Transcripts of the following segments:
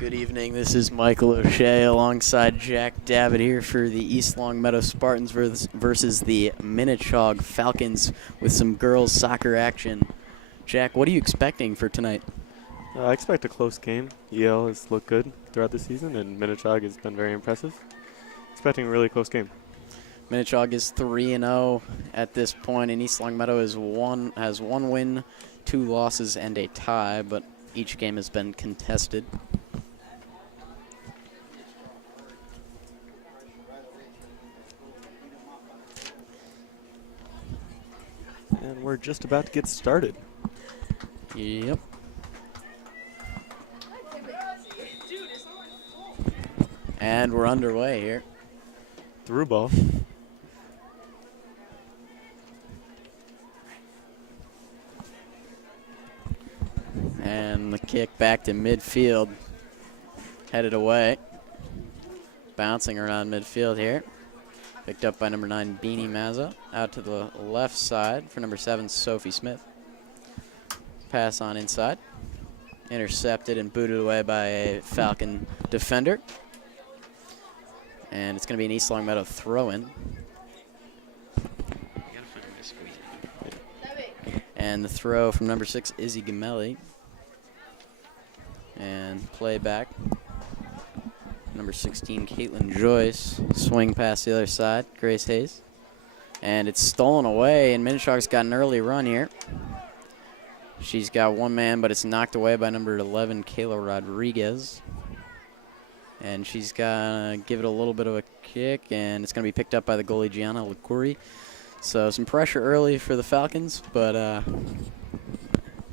Good evening. This is Michael O'Shea alongside Jack Davitt here for the East Longmeadow Spartans versus the Minnechaug Falcons with some girls soccer action. Jack, what are you expecting for tonight? I expect a close game. EL has looked good throughout the season, and Minnechaug has been very impressive. Expecting a really close game. Minnechaug is 3-0 at this point, and East Longmeadow has one win, 2 losses, and a tie, but each game has been contested. And we're just about to get started. Yep. And we're underway here. Through ball. And the kick back to midfield. Headed away. Bouncing around midfield here. Picked up by number 9, Beanie Mazza. Out to the left side for number 7, Sophie Smith. Pass on inside. Intercepted and booted away by a Falcon defender. And it's going to be an East Longmeadow throw-in. And the throw from number 6, Izzy Gamelli. And play back. Number 16, Caitlin Joyce. Swing past the other side, Grace Hayes. And it's stolen away, and Minnechaug's got an early run here. She's got one man, but it's knocked away by number 11, Kayla Rodriguez. And she's going to give it a little bit of a kick, and it's going to be picked up by the goalie, Gianna Licuri. So some pressure early for the Falcons, but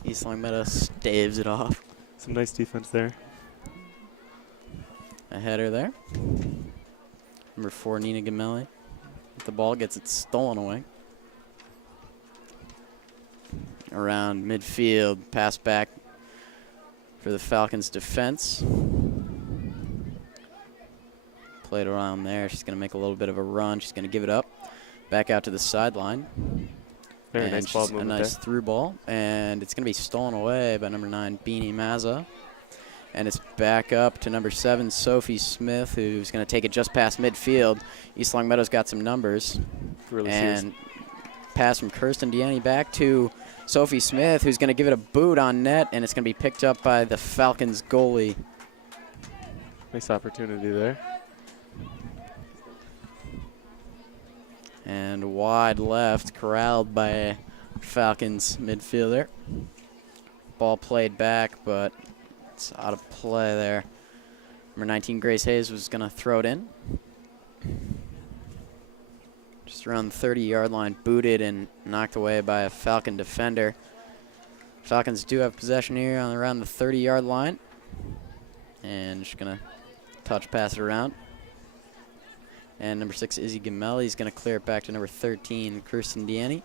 East Longmeadow staves it off. Some nice defense there. A header there. Number 4, Nina Gamelli. The ball gets it stolen away. Around midfield, pass back for the Falcons defense. Played around there. She's going to make a little bit of a run. She's going to give it up. Back out to the sideline. Very and nice ball movement a nice there. through ball. And it's going to be stolen away by number 9, Beanie Mazza. And it's back up to number 7, Sophie Smith, who's going to take it just past midfield. East Longmeadow's got some numbers. Really and pass from Kirsten Deanne back to Sophie Smith, who's going to give it a boot on net, and it's going to be picked up by the Falcons goalie. Nice opportunity there. And wide left, corralled by a Falcons midfielder. Ball played back, but it's out of play there. Number 19, Grace Hayes, was going to throw it in. Just around the 30-yard line, booted and knocked away by a Falcon defender. Falcons do have possession here on around the 30-yard line. And just going to touch pass it around. And number 6, Izzy Gamelli, is going to clear it back to number 13, Kirsten Deanne.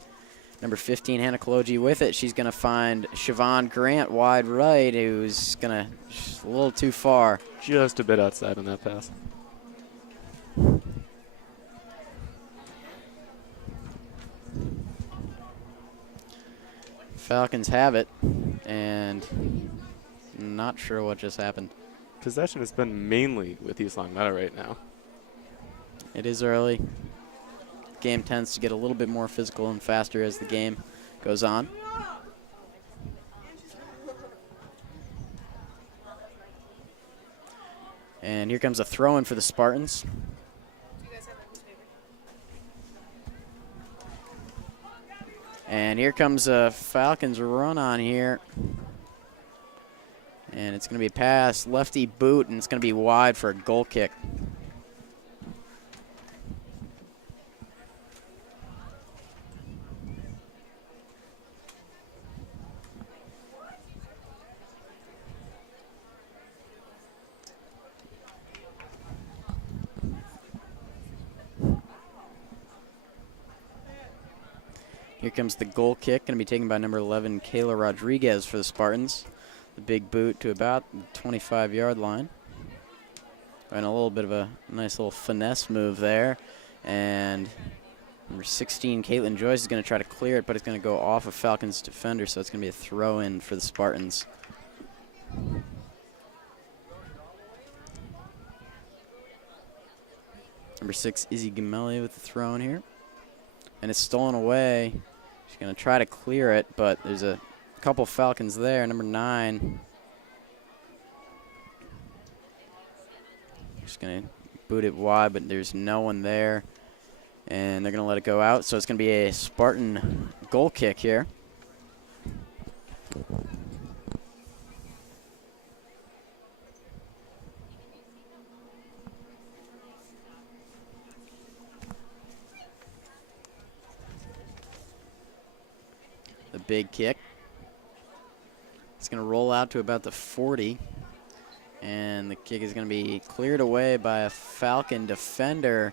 Number 15, Hannah Kaloji with it. She's going to find Siobhan Grant wide right, who's going to just a little too far. Just a bit outside on that pass. Falcons have it, and not sure what just happened. Possession has been mainly with East Longmeadow right now. It is early. Game tends to get a little bit more physical and faster as the game goes on. And here comes a throw-in for the Spartans. And here comes a Falcons run on here. And it's going to be pass, lefty boot, and it's going to be wide for a goal kick. Here comes the goal kick, going to be taken by number 11, Kayla Rodriguez for the Spartans. The big boot to about the 25-yard line. And a little bit of a nice little finesse move there. And number 16, Caitlin Joyce, is going to try to clear it, but it's going to go off of Falcons defender, so it's going to be a throw-in for the Spartans. Number 6, Izzy Gamelli with the throw in here. And it's stolen away. She's going to try to clear it, but there's a couple Falcons there. Number 9. Just going to boot it wide, but there's no one there. And they're going to let it go out. So it's going to be a Spartan goal kick here. The big kick. It's going to roll out to about the 40. And the kick is going to be cleared away by a Falcon defender.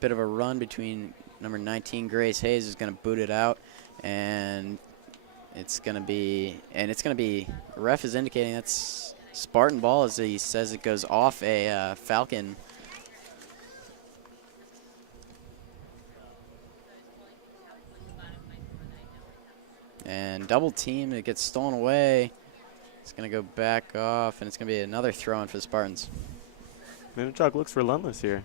Bit of a run between number 19, Grace Hayes, is going to boot it out. And it's going to be, the ref is indicating that's Spartan ball as he says it goes off a Falcon. And double team, it gets stolen away. It's going to go back off, and it's going to be another throw-in for the Spartans. Minnechaug looks relentless here.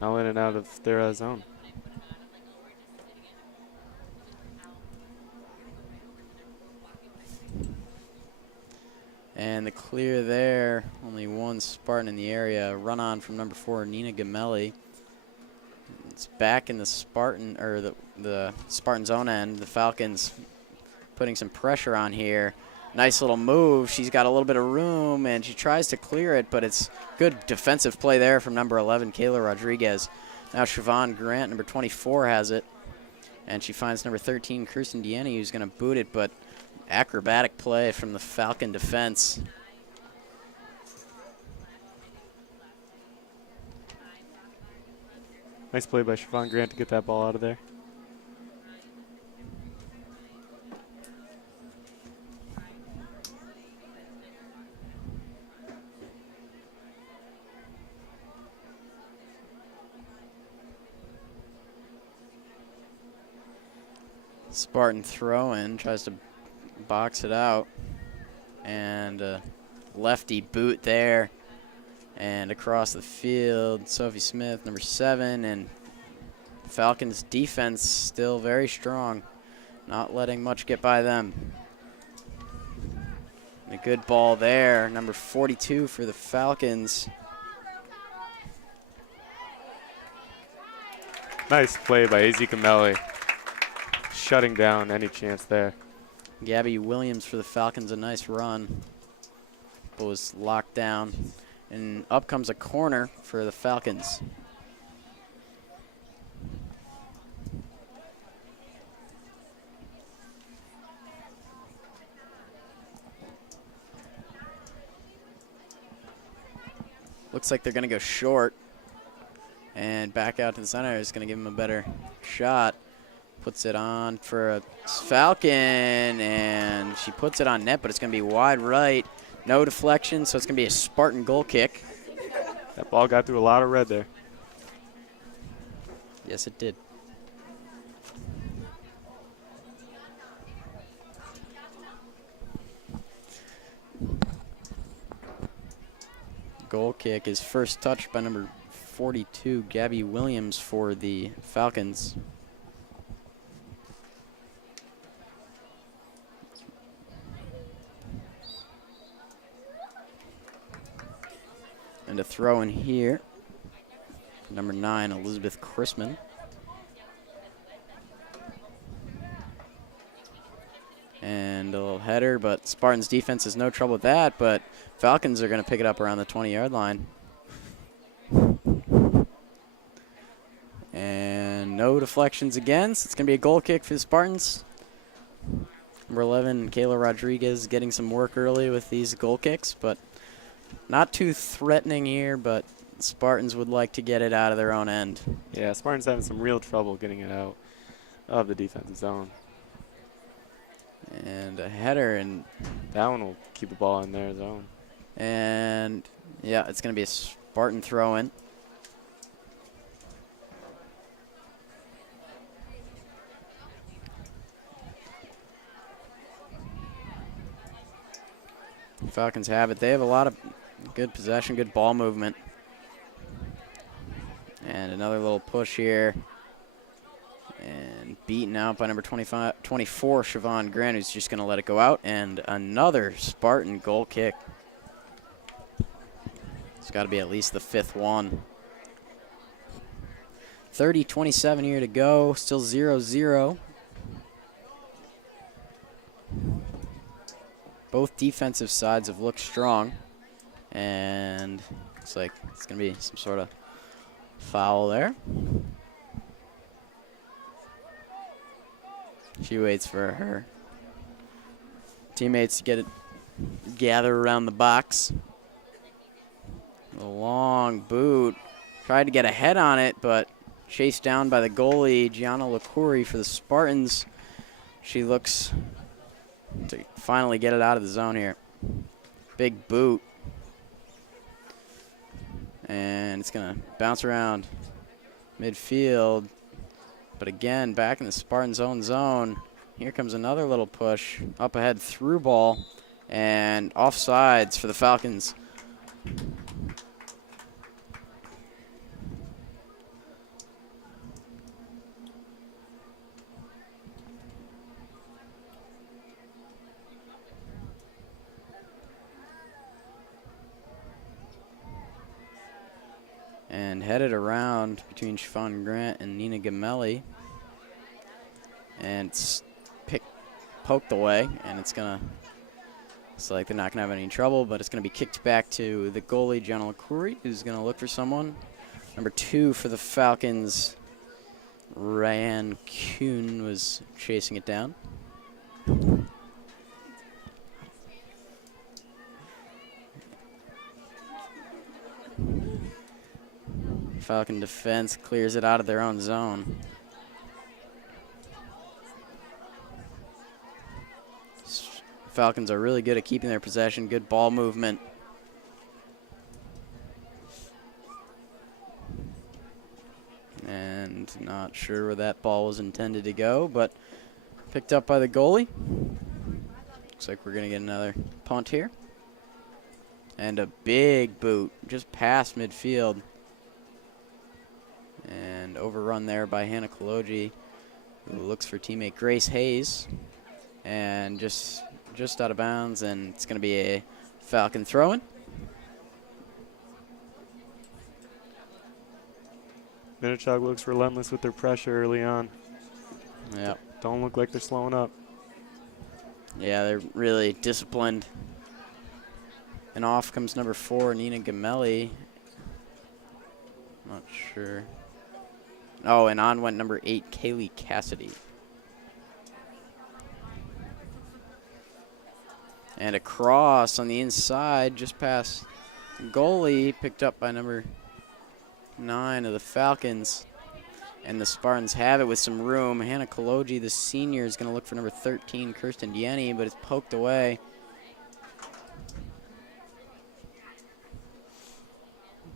Now in and out of their zone. And the clear there, only one Spartan in the area. Run on from number 4, Nina Gamelli. It's back in the Spartan, or the Spartan zone end. The Falcons putting some pressure on here. Nice little move. She's got a little bit of room, and she tries to clear it, but it's good defensive play there from number 11, Kayla Rodriguez. Now Siobhan Grant, number 24, has it, and she finds number 13, Kirsten Deanne, who's going to boot it, but acrobatic play from the Falcon defense. Nice play by Siobhan Grant to get that ball out of there. Spartan throw-in, tries to box it out, and lefty boot there, and across the field, Sophie Smith, number 7, and Falcons defense still very strong, not letting much get by them. A good ball there, number 42 for the Falcons. Nice play by Izzy Gamelli, shutting down any chance there. Gabby Williams for the Falcons, a nice run, but was locked down. And up comes a corner for the Falcons. Looks like they're going to go short. And back out to the center is going to give him a better shot. Puts it on for a Falcon, and she puts it on net, but it's going to be wide right. No deflection, so it's going to be a Spartan goal kick. That ball got through a lot of red there. Yes, it did. Goal kick is first touched by number 42, Gabby Williams for the Falcons. And a throw in here, number 9, Elizabeth Chrisman. And a little header, but Spartans defense has no trouble with that, but Falcons are going to pick it up around the 20-yard line. And no deflections again, so it's going to be a goal kick for the Spartans. Number 11, Kayla Rodriguez, getting some work early with these goal kicks, but not too threatening here, but Spartans would like to get it out of their own end. Yeah, Spartans having some real trouble getting it out of the defensive zone. And a header, and that one will keep the ball in their zone. And, yeah, it's going to be a Spartan throw-in. Falcons have it. They have a lot of good possession, good ball movement. And another little push here. And beaten out by number 24, Siobhan Grant, who's just going to let it go out. And another Spartan goal kick. It's got to be at least the 5th one. 30-27 here to go. Still 0-0. Both defensive sides have looked strong. And looks like it's going to be some sort of foul there. She waits for her teammates to get it, gather around the box. A long boot. Tried to get a head on it, but chased down by the goalie, Gianna Licuri for the Spartans. She looks to finally get it out of the zone here. Big boot. And it's going to bounce around midfield. But again, back in the Spartans' own zone. Here comes another little push. Up ahead, through ball. And offsides for the Falcons. And headed around between Siobhan Grant and Nina Gamelli. And it's poked away, and it's like they're not gonna have any trouble, but it's gonna be kicked back to the goalie, Gianna Licuri, who's gonna look for someone. Number 2 for the Falcons, Ryan Kuhn, was chasing it down. Falcon defense clears it out of their own zone. Falcons are really good at keeping their possession, good ball movement. And not sure where that ball was intended to go, but picked up by the goalie. Looks like we're going to get another punt here. And a big boot just past midfield. And overrun there by Hannah Kaloji, who looks for teammate Grace Hayes. And just out of bounds, and it's going to be a Falcon throw-in. Minnechaug looks relentless with their pressure early on. Yep. Don't look like they're slowing up. Yeah, they're really disciplined. And off comes number 4, Nina Gamelli. Not sure. Oh, and on went number 8, Kaylee Cassidy. And a cross on the inside, just past the goalie, picked up by number 9 of the Falcons. And the Spartans have it with some room. Hannah Kaloji, the senior, is going to look for number 13, Kirsten Dieni, but it's poked away.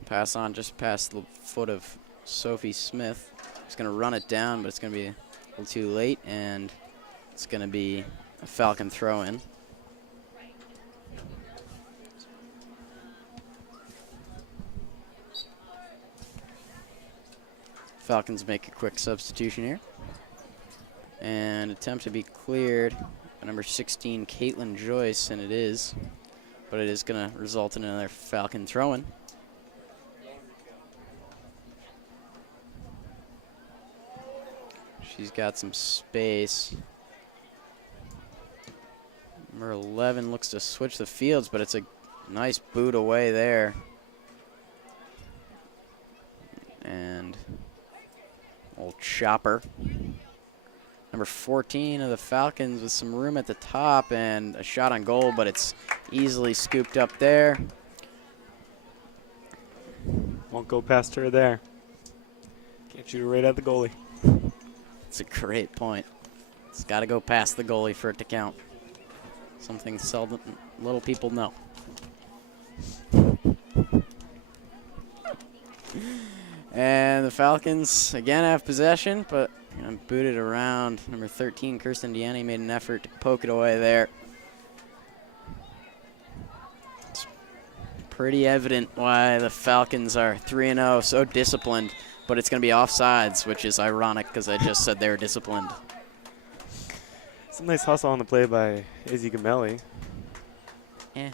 Pass on just past the foot of Sophie Smith. She's going to run it down, but it's going to be a little too late, and it's going to be a Falcon throw-in. Falcons make a quick substitution here. And attempt to be cleared by number 16, Caitlin Joyce, and it is. But it is going to result in another Falcon throw-in. She's got some space. Number 11 looks to switch the fields, but it's a nice boot away there. And old chopper. Number 14 of the Falcons with some room at the top and a shot on goal, but it's easily scooped up there. Won't go past her there. Can't shoot her right at the goalie. It's a great point. It's got to go past the goalie for it to count. Something seldom little people know. And the Falcons again have possession, but boot it around. Number 13, Kirsten Diani, made an effort to poke it away there. It's pretty evident why the Falcons are 3-0, so disciplined. but it's going to be offsides, which is ironic because I just said they were disciplined. Some nice hustle on the play by Izzy Gamelli. Yeah.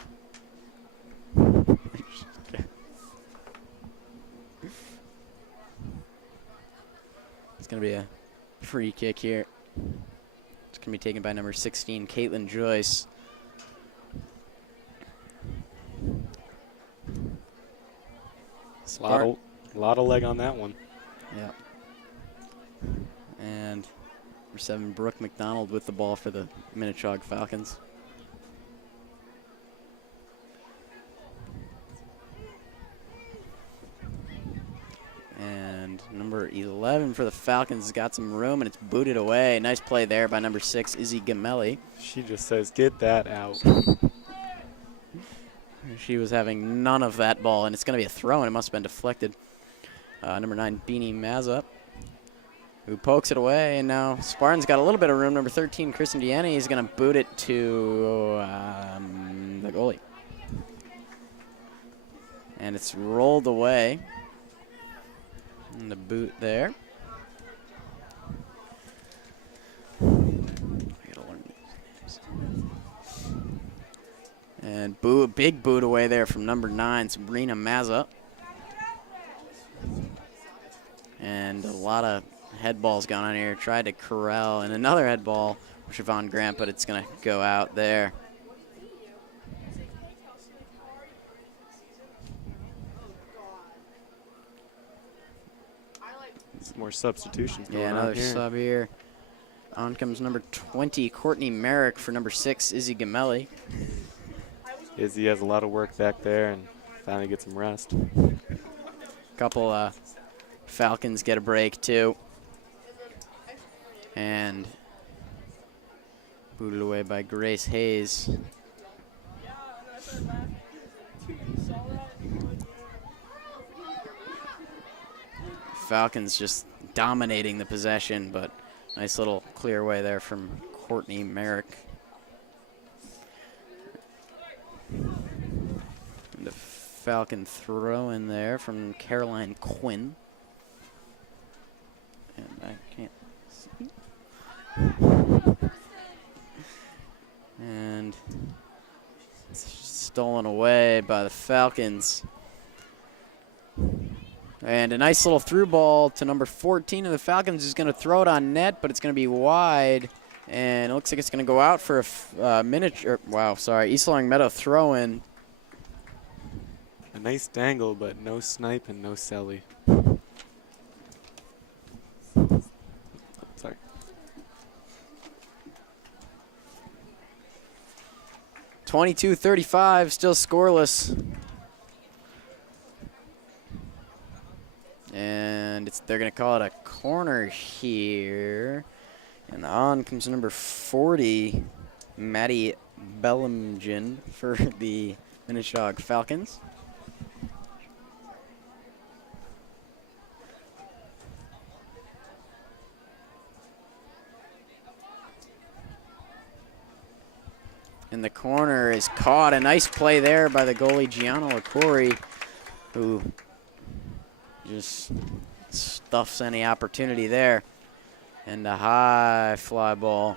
It's going to be a free kick here. It's going to be taken by number 16, Caitlin Joyce. A lot of leg on that one. Yeah. And number 7, Brooke McDonald with the ball for the Minnechaug Falcons. And number 11 for the Falcons has got some room, and it's booted away. Nice play there by number 6, Izzy Gamelli. She just says, get that out. She was having none of that ball, and it's going to be a throw, and it must have been deflected. Number 9, Beanie Mazza, who pokes it away, and now Spartans got a little bit of room. Number 13, Kristen Deanne is going to boot it to the goalie. And it's rolled away. And the boot there. And big boot away there from number 9, Sabrina Mazza. And a lot of head balls going on here. Tried to corral, and another head ball for Siobhan Grant, but it's going to go out there. Some more substitutions going on another here. sub here. On comes number 20, Courtney Merrick, for number 6, Izzy Gamelli. Izzy has a lot of work back there and finally gets some rest. Couple Falcons get a break too. And booted away by Grace Hayes. Falcons just dominating the possession, but nice little clear away there from Courtney Merrick. And a Falcon throw in there from Caroline Quinn. And I can't see. And it's stolen away by the Falcons. And a nice little through ball to number 14 of the Falcons, who's going to throw it on net, but it's going to be wide. And it looks like it's going to go out for a East Long Meadow throw-in. A nice dangle, but no snipe and no celly. Sorry. 22-35, still scoreless. And they're going to call it a corner here. And on comes number 40, Maddie Bellamgen, for the Minnechaug Falcons. And the corner is caught. A nice play there by the goalie, Gianna LaCoury, who just stuffs any opportunity there. And a high fly ball.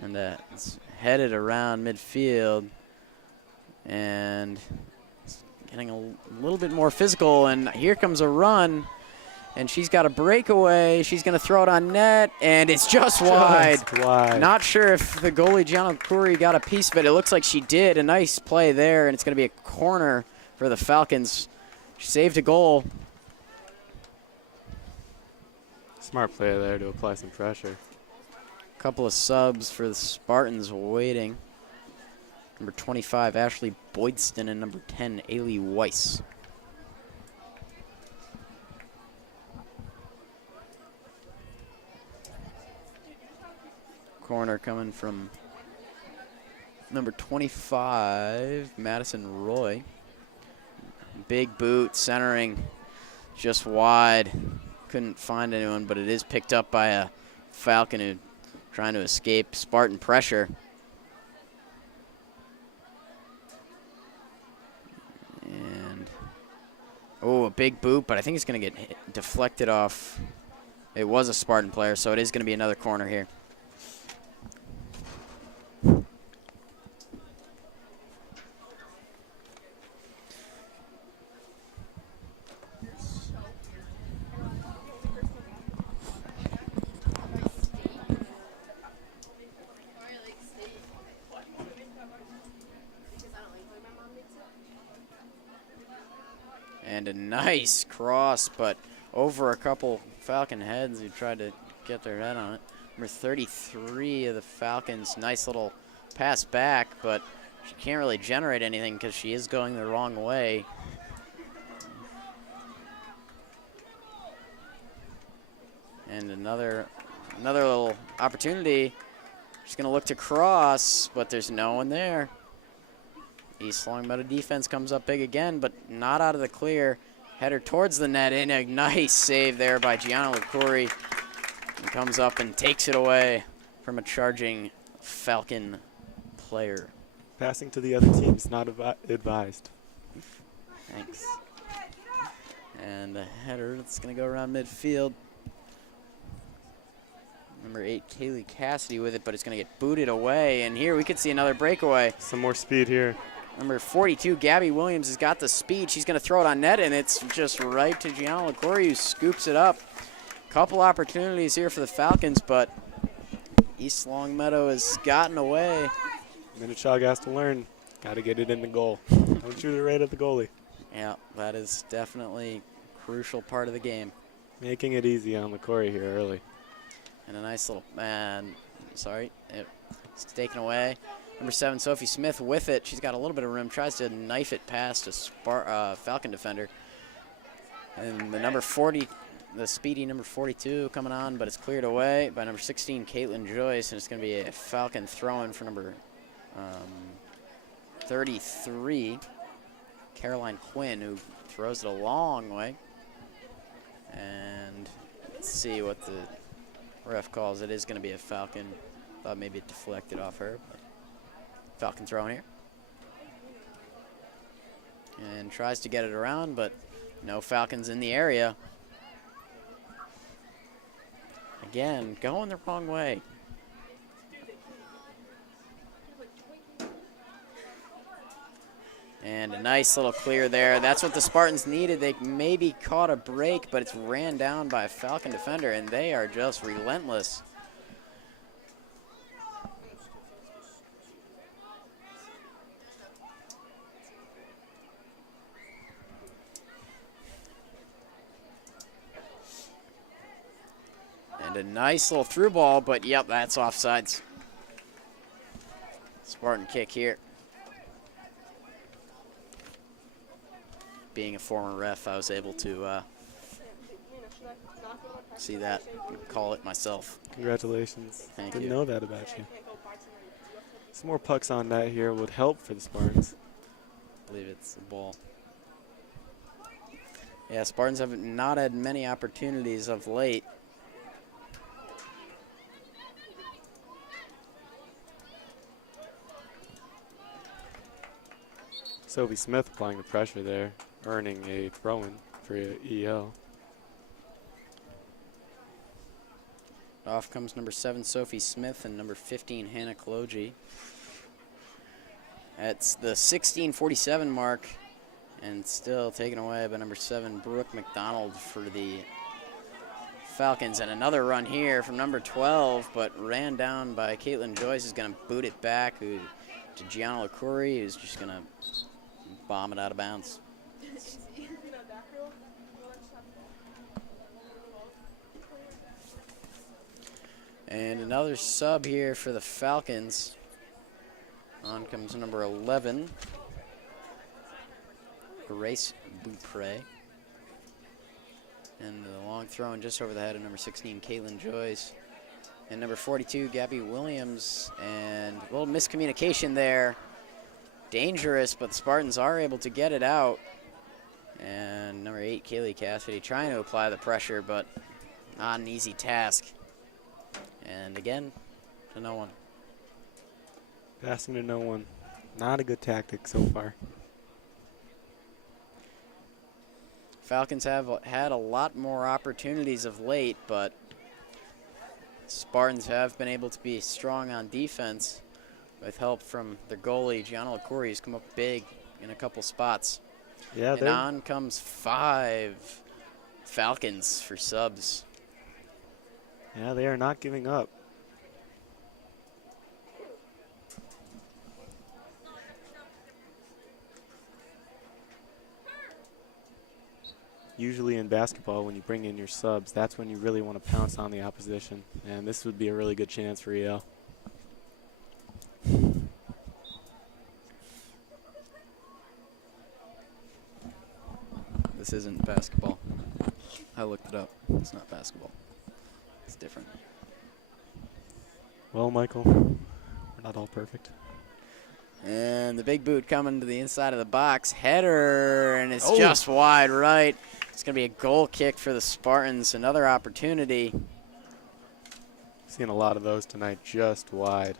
And it's headed around midfield. And it's getting a little bit more physical. And here comes a run. And she's got a breakaway. She's going to throw it on net. And it's just wide. Not sure if the goalie, Gianna LaCoury, got a piece of it. It looks like she did. A nice play there. And it's going to be a corner for the Falcons. She saved a goal. Smart play there to apply some pressure. Couple of subs for the Spartans waiting. Number 25, Ashley Boydston, and number 10, Ailey Weiss. Corner coming from number 25, Madison Roy. Big boot, centering just wide. Couldn't find anyone, but it is picked up by a Falcon who trying to escape Spartan pressure. And Oh, a big boot, but I think it's going to get deflected off. It was a Spartan player, so it is going to be another corner here. And a nice cross, but over a couple Falcon heads who tried to get their head on it. Number 33 of the Falcons, nice little pass back, but she can't really generate anything because she is going the wrong way. And another little opportunity. She's going to look to cross, but there's no one there. East Longmeadow defense comes up big again, but not out of the clear. Header towards the net, and a nice save there by Gianna Licuri. And comes up and takes it away from a charging Falcon player. Passing to the other team is not advised. Thanks. And the header, it's going to go around midfield. Number 8, Kaylee Cassidy with it, but it's going to get booted away. And here we could see another breakaway. Some more speed here. Number 42, Gabby Williams, has got the speed. She's going to throw it on net, and it's just right to Gianna Licori, who scoops it up. Couple opportunities here for the Falcons, but East Longmeadow has gotten away. Minnechaug has to learn. Got to get it in the goal. Don't shoot it right at the goalie. Yeah, that is definitely a crucial part of the game. Making it easy on Licori here early. And a nice little, it's taken away. Number 7, Sophie Smith with it. She's got a little bit of room, tries to knife it past a Falcon defender. And the number 40, the speedy number 42 coming on, but it's cleared away by number 16, Caitlin Joyce, and it's going to be a Falcon throw-in for number 33, Caroline Quinn, who throws it a long way. And let's see what the ref calls. It is going to be a Falcon. Thought maybe it deflected off her, but Falcon throw in here. And tries to get it around, but no Falcons in the area. Again, going the wrong way. And a nice little clear there. That's what the Spartans needed. They maybe caught a break, but it's ran down by a Falcon defender, and they are just relentless. And a nice little through ball, but yep, that's offsides. Spartan kick here. Being a former ref, I was able to see that and call it myself. Congratulations. Thank Didn't you. know that about you. Some more pucks on net here would help for the Spartans. I believe it's the ball. Yeah, Spartans have not had many opportunities of late. Sophie Smith applying the pressure there, earning a throw-in for EL. Off comes number 7, Sophie Smith, and number 15, Hannah Kaloji. That's the 16:47 mark, and still taken away by number 7, Brooke McDonald for the Falcons. And another run here from number 12, but ran down by Caitlin Joyce, who's going to boot it back to Gianna Licuri, who's just going to bomb it out of bounds. And another sub here for the Falcons. On comes number 11, Grace Beaupre. And the long throw in just over the head of number 16, Caitlin Joyce. And number 42, Gabby Williams. And a little miscommunication there. Dangerous, but the Spartans are able to get it out. And number 8, Kaylee Cassidy, trying to apply the pressure, but not an easy task. And again, to no one. Passing to no one. Not a good tactic so far. Falcons have had a lot more opportunities of late, but Spartans have been able to be strong on defense with help from their goalie, Gianna LaCour, who's come up big in a couple spots. Yeah, and on comes 5 Falcons for subs. Yeah, they are not giving up. Usually in basketball, when you bring in your subs, that's when you really want to pounce on the opposition. And this would be a really good chance for EL. This isn't basketball. I looked it up. It's not basketball. It's different. Well, Michael, we're not all perfect. And the big boot coming to the inside of the box. Header, and it's just wide right. It's going to be a goal kick for the Spartans. Another opportunity. Seeing a lot of those tonight, just wide.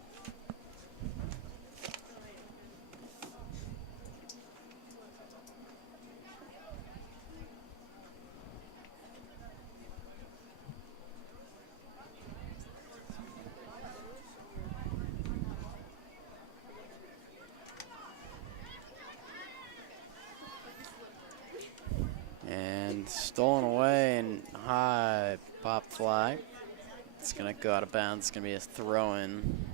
And stolen away and high pop fly. It's going to go out of bounds. It's going to be a throw-in.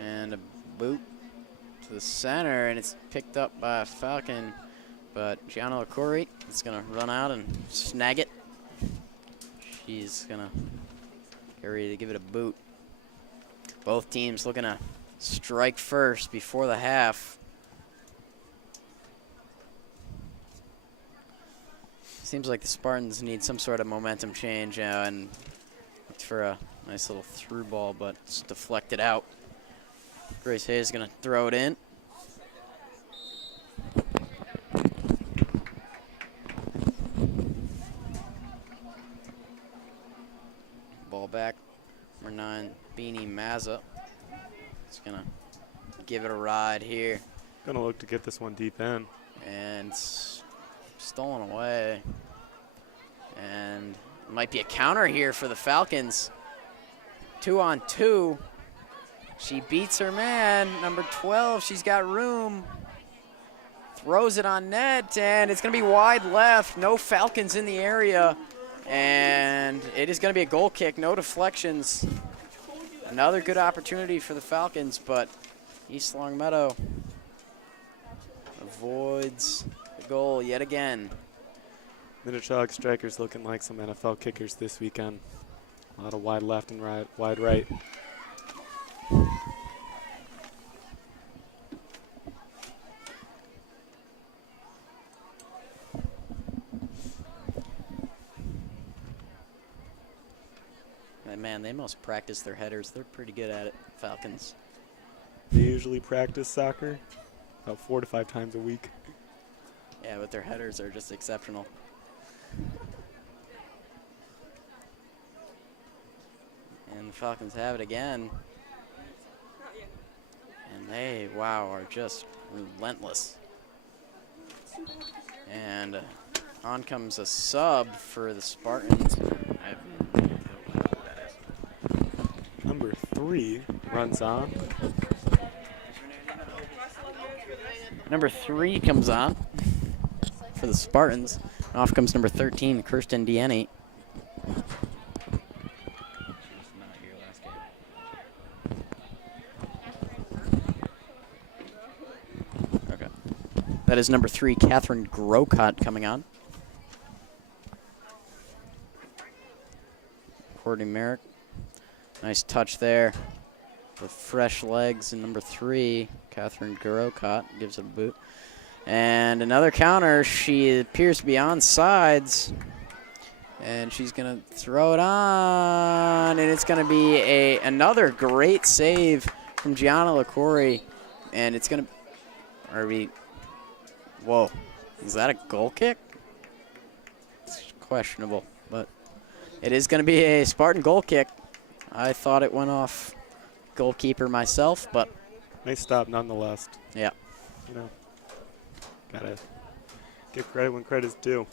And a boot to the center, and it's picked up by a Falcon. But Gianna LaCour is going to run out and snag it. She's going to get ready to give it a boot. Both teams looking to strike first before the half. Seems like the Spartans need some sort of momentum change and looked for a nice little through ball, but it's deflected out. Grace Hayes is going to throw it in. Ball back. Number 9, Beanie Mazza. It's going to give it a ride here. Going to look to get this one deep in. And stolen away. And might be a counter here for the Falcons. 2-on-2. She beats her man, number 12. She's got room. Throws it on net, and it's going to be wide left. No Falcons in the area. And it is going to be a goal kick, no deflections. Another good opportunity for the Falcons, but East Longmeadow avoids the goal yet again. Minnechaug strikers looking like some NFL kickers this weekend. A lot of wide left and wide right. And man, they must practice their headers. They're pretty good at it, Falcons. They usually practice soccer about 4 to 5 times a week. Yeah, but their headers are just exceptional. And the Falcons have it again. And they, wow, are just relentless. And on comes a sub for the Spartans. Number 3 runs on. Number 3 comes on for the Spartans. And off comes number 13, Kirsten Diani. Okay. That is number 3, Catherine Grocott, coming on. Courtney Merrick. Nice touch there with fresh legs. And number 3, Catherine Grocott, gives it a boot. And another counter. She appears to be on sides. And she's going to throw it on. And it's going to be another great save from Gianna LaCour. And it's going to whoa. Is that a goal kick? It's questionable, but it is going to be a Spartan goal kick. I thought it went off goalkeeper myself, but Nice stop nonetheless. yeah. You know, Gotta give credit when credit's due.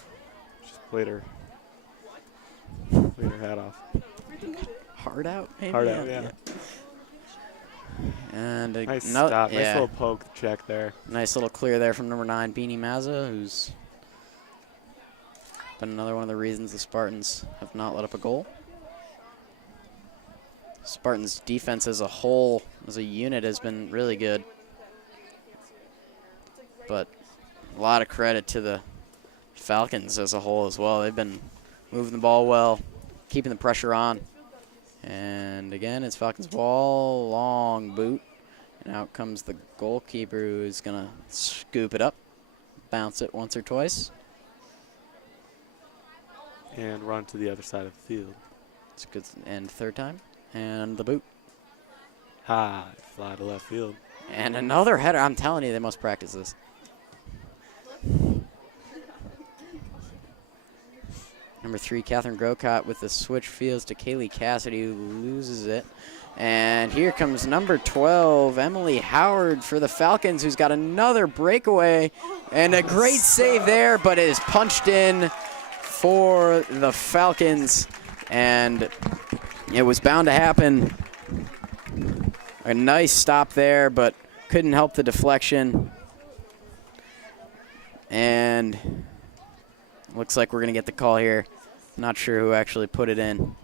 Just played her hat off. Hard out, maybe? Hard out, yeah. And Nice stop. yeah. Nice little poke check there. Nice little clear there from number 9, Beanie Mazza, who's been another one of the reasons the Spartans have not let up a goal. Spartans' defense as a whole, as a unit, has been really good. But a lot of credit to the Falcons as a whole as well. They've been moving the ball well, keeping the pressure on. And again, it's Falcons ball, long boot. And out comes the goalkeeper, who's going to scoop it up, bounce it once or twice. And run to the other side of the field. It's good. And third time. And the boot. Ha, fly to left field. And another header. I'm telling you, they must practice this. Number 3, Catherine Grocott with the switch fields to Kaylee Cassidy, who loses it. And here comes number 12, Emily Howard for the Falcons, who's got another breakaway. And a great save there, but it is punched in for the Falcons. And it was bound to happen. A nice stop there, but couldn't help the deflection. And looks like we're going to get the call here. Not sure who actually put it in.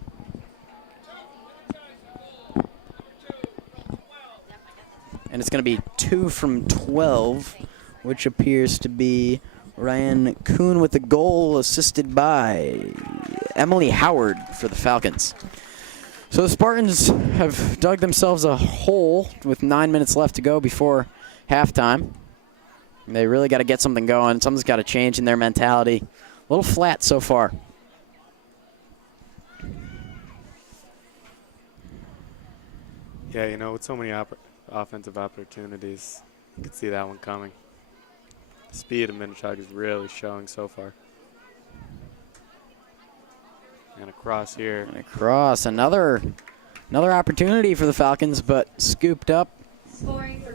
And it's going to be 2 from 12, which appears to be Ryan Kuhn with the goal, assisted by Emily Howard for the Falcons. So the Spartans have dug themselves a hole with 9 minutes left to go before halftime. They really got to get something going. Something's got to change in their mentality. A little flat so far. Yeah, you know, with so many offensive opportunities, you could see that one coming. The speed of Minnechaug is really showing so far. And across here. And across. Another opportunity for the Falcons, but scooped up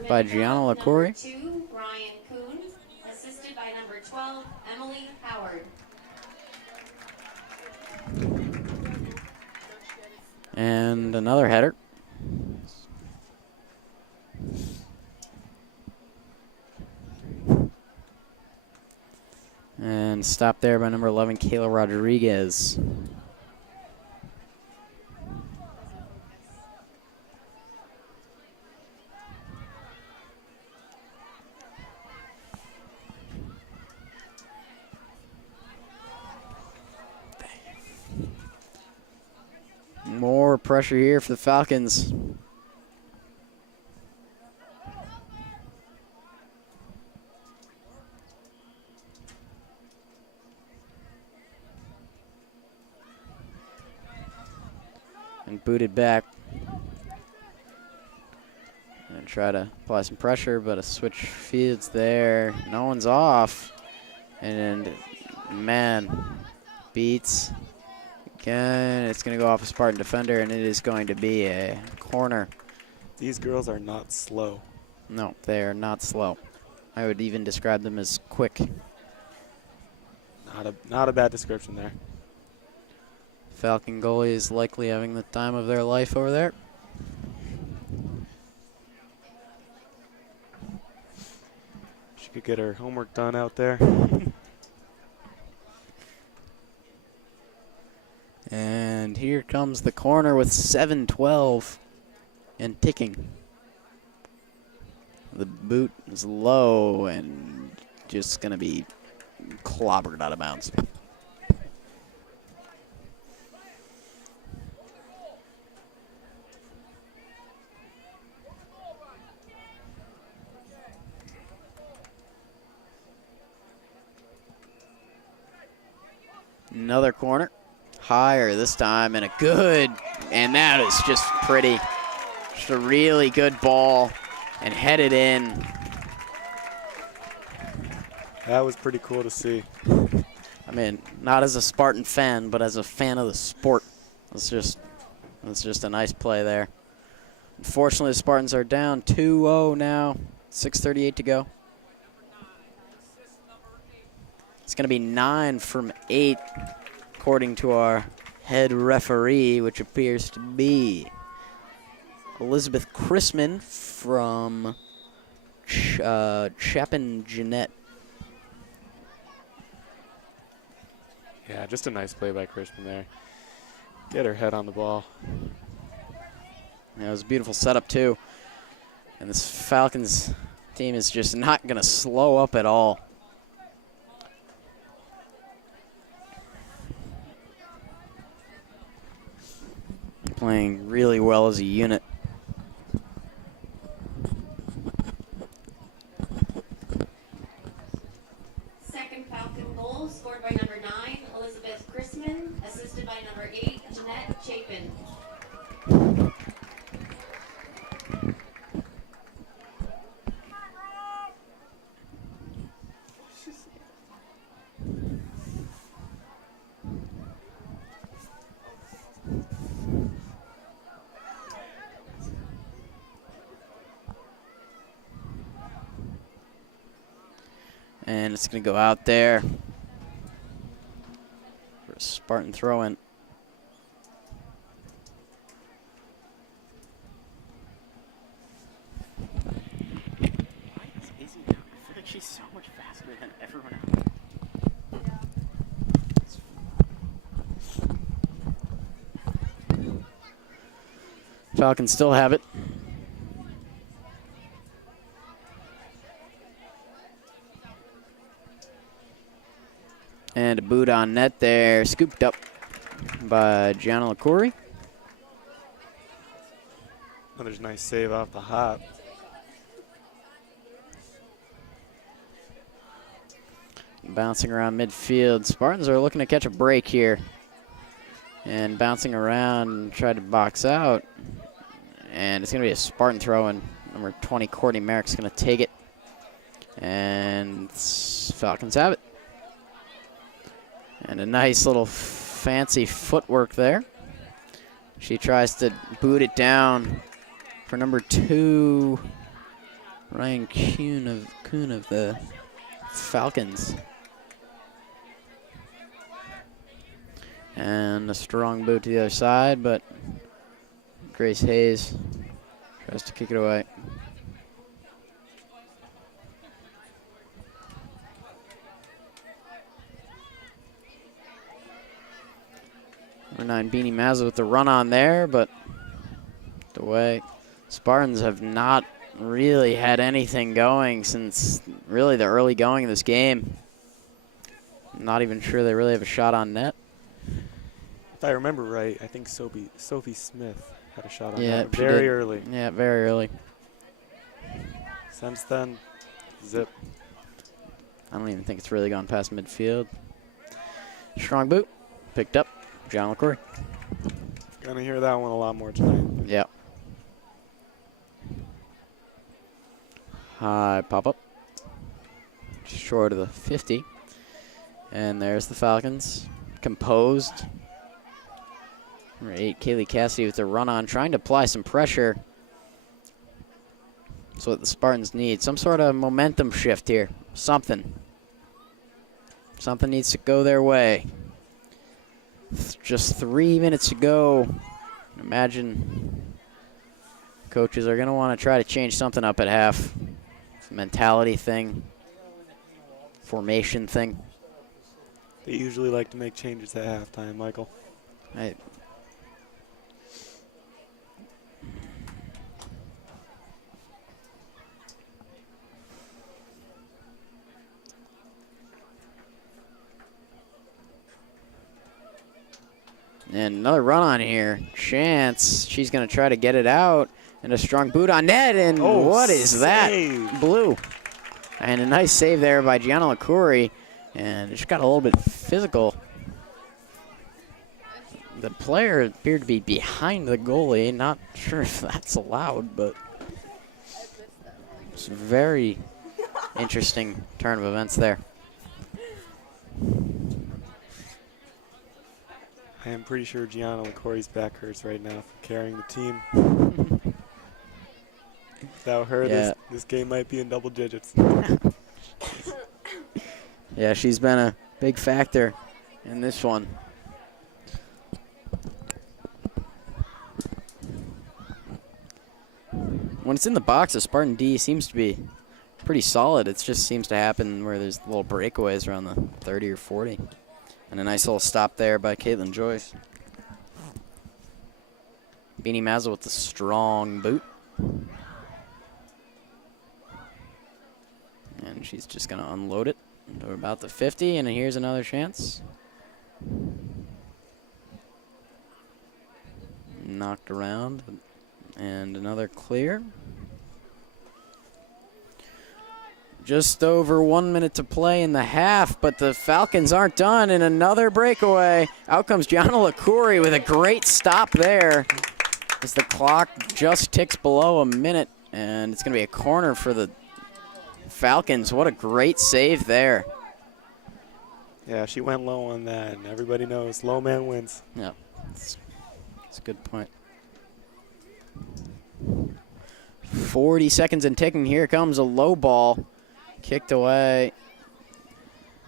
by Gianna LaCourie. Number 2, Brian Kuhn, assisted by number 12, Emily Howard. And another header. And stopped there by number 11, Kayla Rodriguez. More pressure here for the Falcons. And booted back. And try to apply some pressure, but a switch fields there. No one's off. And man, beats. Again, it's going to go off a Spartan defender, and it is going to be a corner. These girls are not slow. No, they are not slow. I would even describe them as quick. Not a bad description there. Falcon goalie is likely having the time of their life over there. She could get her homework done out there. And here comes the corner with 7:12 and ticking. The boot is low and just going to be clobbered out of bounds. Another corner. Higher this time, and a good, and that is just pretty. Just a really good ball, and headed in. That was pretty cool to see. I mean, not as a Spartan fan, but as a fan of the sport. It's just a nice play there. Unfortunately, the Spartans are down 2-0 now. 6:38 to go. It's going to be 9 from 8, according to our head referee, which appears to be Elizabeth Chrisman from Chapin Jeanette. Yeah, just a nice play by Crispin there. Get her head on the ball. Yeah, it was a beautiful setup, too. And this Falcons team is just not going to slow up at all. Playing really well as a unit. Second Falcon goal scored by number 9, Elizabeth Chrisman, assisted by number 8, Jeanette Chapin. And it's going to go out there for a Spartan throw-in. She's so much faster than everyone else. Falcons still have it. And a boot on net there, scooped up by Gianna LaCoury. Another nice save off the hop. Bouncing around midfield. Spartans are looking to catch a break here. And bouncing around and try to box out. And it's going to be a Spartan throw, and number 20, Courtney Merrick's going to take it. And Falcons have it. And a nice little fancy footwork there. She tries to boot it down for number 2, Ryan Kuhn of the Falcons. And a strong boot to the other side, but Grace Hayes tries to kick it away. Number 9, Beanie Mazza with the run on there, but away. Spartans have not really had anything going since really the early going of this game. Not even sure they really have a shot on net. If I remember right, I think Sophie Smith had a shot on Yeah, that she very did. early. Yeah, very early. Since then, zip. I don't even think it's really gone past midfield. Strong boot, picked up, John LaCoury. Gonna hear that one a lot more tonight. Yeah. High pop-up. Short of the 50. And there's the Falcons. Composed. Number 8, Kaylee Cassidy with the run-on, trying to apply some pressure. That's what the Spartans need. Some sort of momentum shift here. Something. Something needs to go their way. Just 3 minutes to go. Imagine coaches are going to want to try to change something up at half. It's a mentality thing. Formation thing. They usually like to make changes at halftime, Michael. And another run on here. Chance. She's going to try to get it out. And a strong boot on net. And what is that? Blue. And a nice save there by Gianna LaCoury. And it just got a little bit physical. The player appeared to be behind the goalie. Not sure if that's allowed, but it's a very interesting turn of events there. I am pretty sure Gianna LaCoury's back hurts right now from carrying the team. Without her, Yeah. this game might be in double digits. Yeah, she's been a big factor in this one. When it's in the box, a Spartan D seems to be pretty solid. It just seems to happen where there's little breakaways around the 30 or 40. And a nice little stop there by Caitlin Joyce. Beanie Mazel with the strong boot. And she's just going to unload it to about the 50, and here's another chance. Knocked around, and another clear. Just over 1 minute to play in the half, but the Falcons aren't done, and another breakaway. Out comes Gianna LaCoury with a great stop there as the clock just ticks below a minute, and it's going to be a corner for the Falcons. What a great save there. Yeah, she went low on that, and everybody knows low man wins. Yeah, that's a good point. 40 seconds and ticking. Here comes a low ball. Kicked away.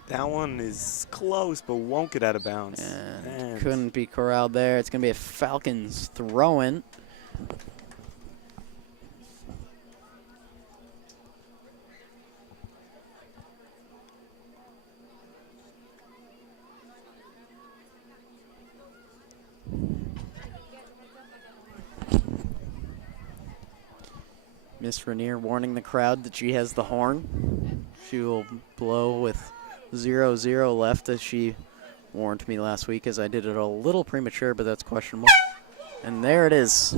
That one is close, but won't get out of bounds. And couldn't be corralled there. It's going to be a Falcons throw-in. Miss Rainier warning the crowd that she has the horn. She will blow with 0-0 left, as she warned me last week, as I did it a little premature, but that's questionable. And there it is,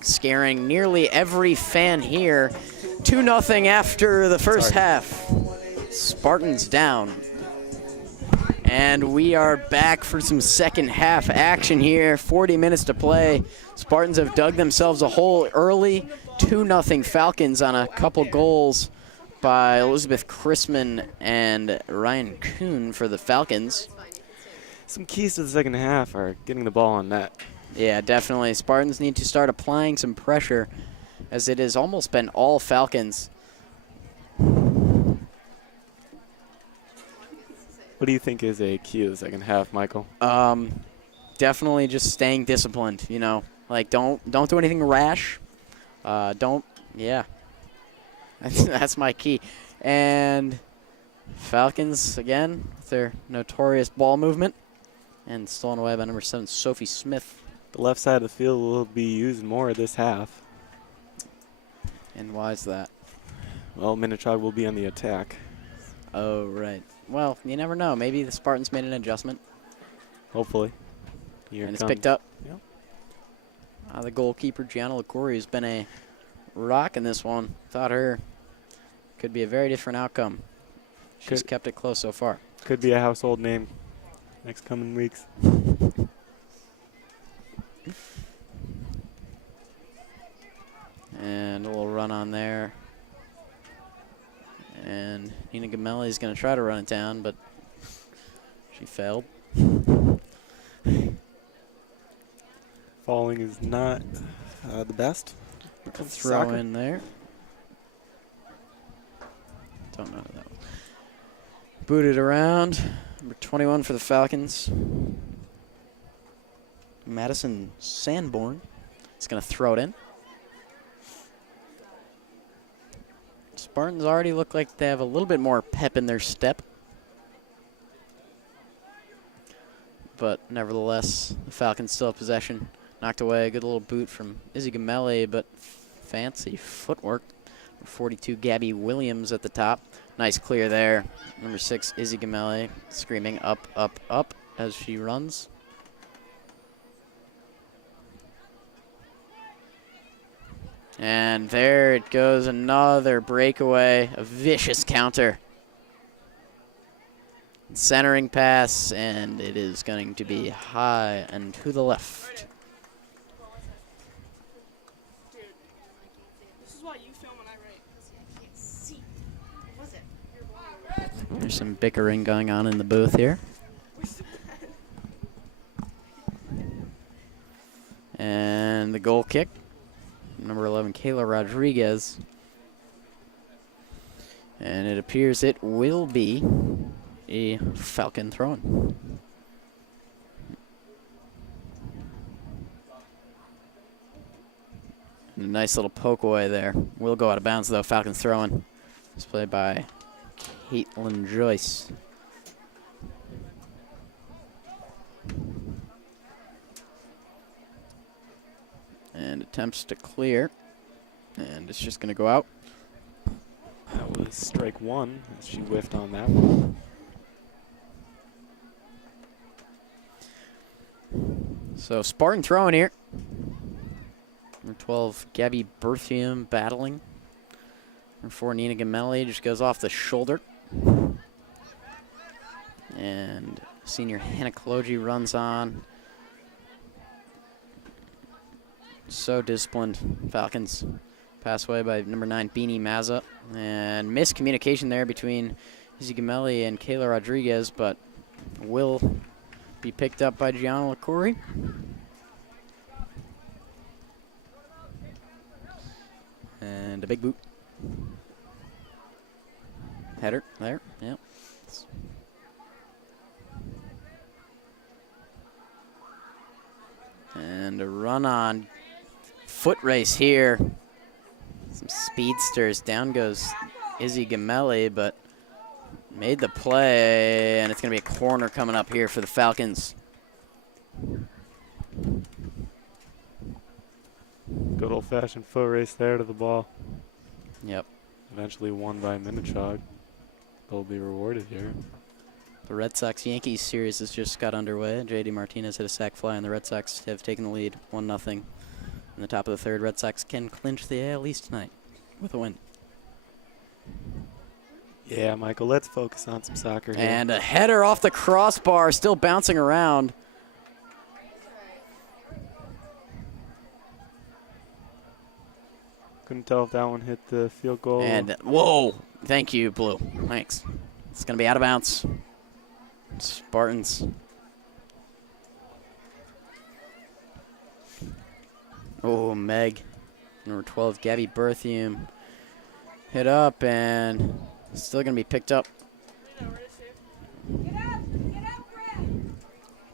scaring nearly every fan here. 2-0 after the first half. Spartans down. And we are back for some second half action here. 40 minutes to play. Spartans have dug themselves a hole early. 2-0 Falcons on a couple goals by Elizabeth Chrisman and Ryan Kuhn for the Falcons. Some keys to the second half are getting the ball on net. Yeah, definitely. Spartans need to start applying some pressure, as it has almost been all Falcons. What do you think is a key to the second half, Michael? Definitely just staying disciplined, you know. Like, don't do anything rash. That's my key. And Falcons, again, with their notorious ball movement. And stolen away by number 7, Sophie Smith. The left side of the field will be used more this half. And why is that? Well, Minnechaug will be on the attack. Oh, right. Well, you never know. Maybe the Spartans made an adjustment. Hopefully. Here and it it's comes. picked up. Yep. The goalkeeper, Gianna LaCoury, has been a rock in this one. Thought her could be a very different outcome. She's kept it close so far. Could be a household name next coming weeks. And a little run on there. And Nina Gamelli is going to try to run it down, but she failed. Falling is not the best. Throw Soccer. in there. Don't know that. Booted around. Number 21 for the Falcons. Madison Sanborn is going to throw it in. Spartans already look like they have a little bit more pep in their step. But nevertheless, the Falcons still have possession. Knocked away, a good little boot from Izzy Gamelli, but fancy footwork. 42, Gabby Williams at the top. Nice clear there. Number 6, Izzy Gamelli, screaming up, up, up as she runs. And there it goes, another breakaway, a vicious counter. Centering pass, and it is going to be high and to the left. There's some bickering going on in the booth here. And the goal kick. Number 11, Kayla Rodriguez. And it appears it will be a Falcon throwing. And a nice little poke away there. Will go out of bounds though. Falcons throwing. It's played by Caitlin Joyce. And attempts to clear. And it's just going to go out. That was strike one as she whiffed on that one. So Spartan throwing here. Number 12, Gabby Berthium battling. Number 4, Nina Gamelli just goes off the shoulder. And senior Hannah Kaloji runs on. So disciplined. Falcons pass away by number 9, Beanie Mazza. And miscommunication there between Izzy Gamelli and Kayla Rodriguez, but will be picked up by Gianna LaCoury. And a big boot. Header there, yep. And a run on foot race here. Some speedsters. Down goes Izzy Gamelli, but made the play, and it's going to be a corner coming up here for the Falcons. Good old-fashioned foot race there to the ball. Yep. Eventually won by Minnechaug. They'll be rewarded here. The Red Sox-Yankees series has just got underway. J.D. Martinez hit a sac fly, and the Red Sox have taken the lead 1-0. In the top of the third, Red Sox can clinch the AL East tonight with a win. Yeah, Michael, let's focus on some soccer here. And a header off the crossbar, still bouncing around. Couldn't tell if that one hit the field goal. And, whoa, thank you, Blue. Thanks. It's going to be out of bounds. Spartans. Oh, Meg. Number 12, Gabby Berthium. Hit up, and still going to be picked up.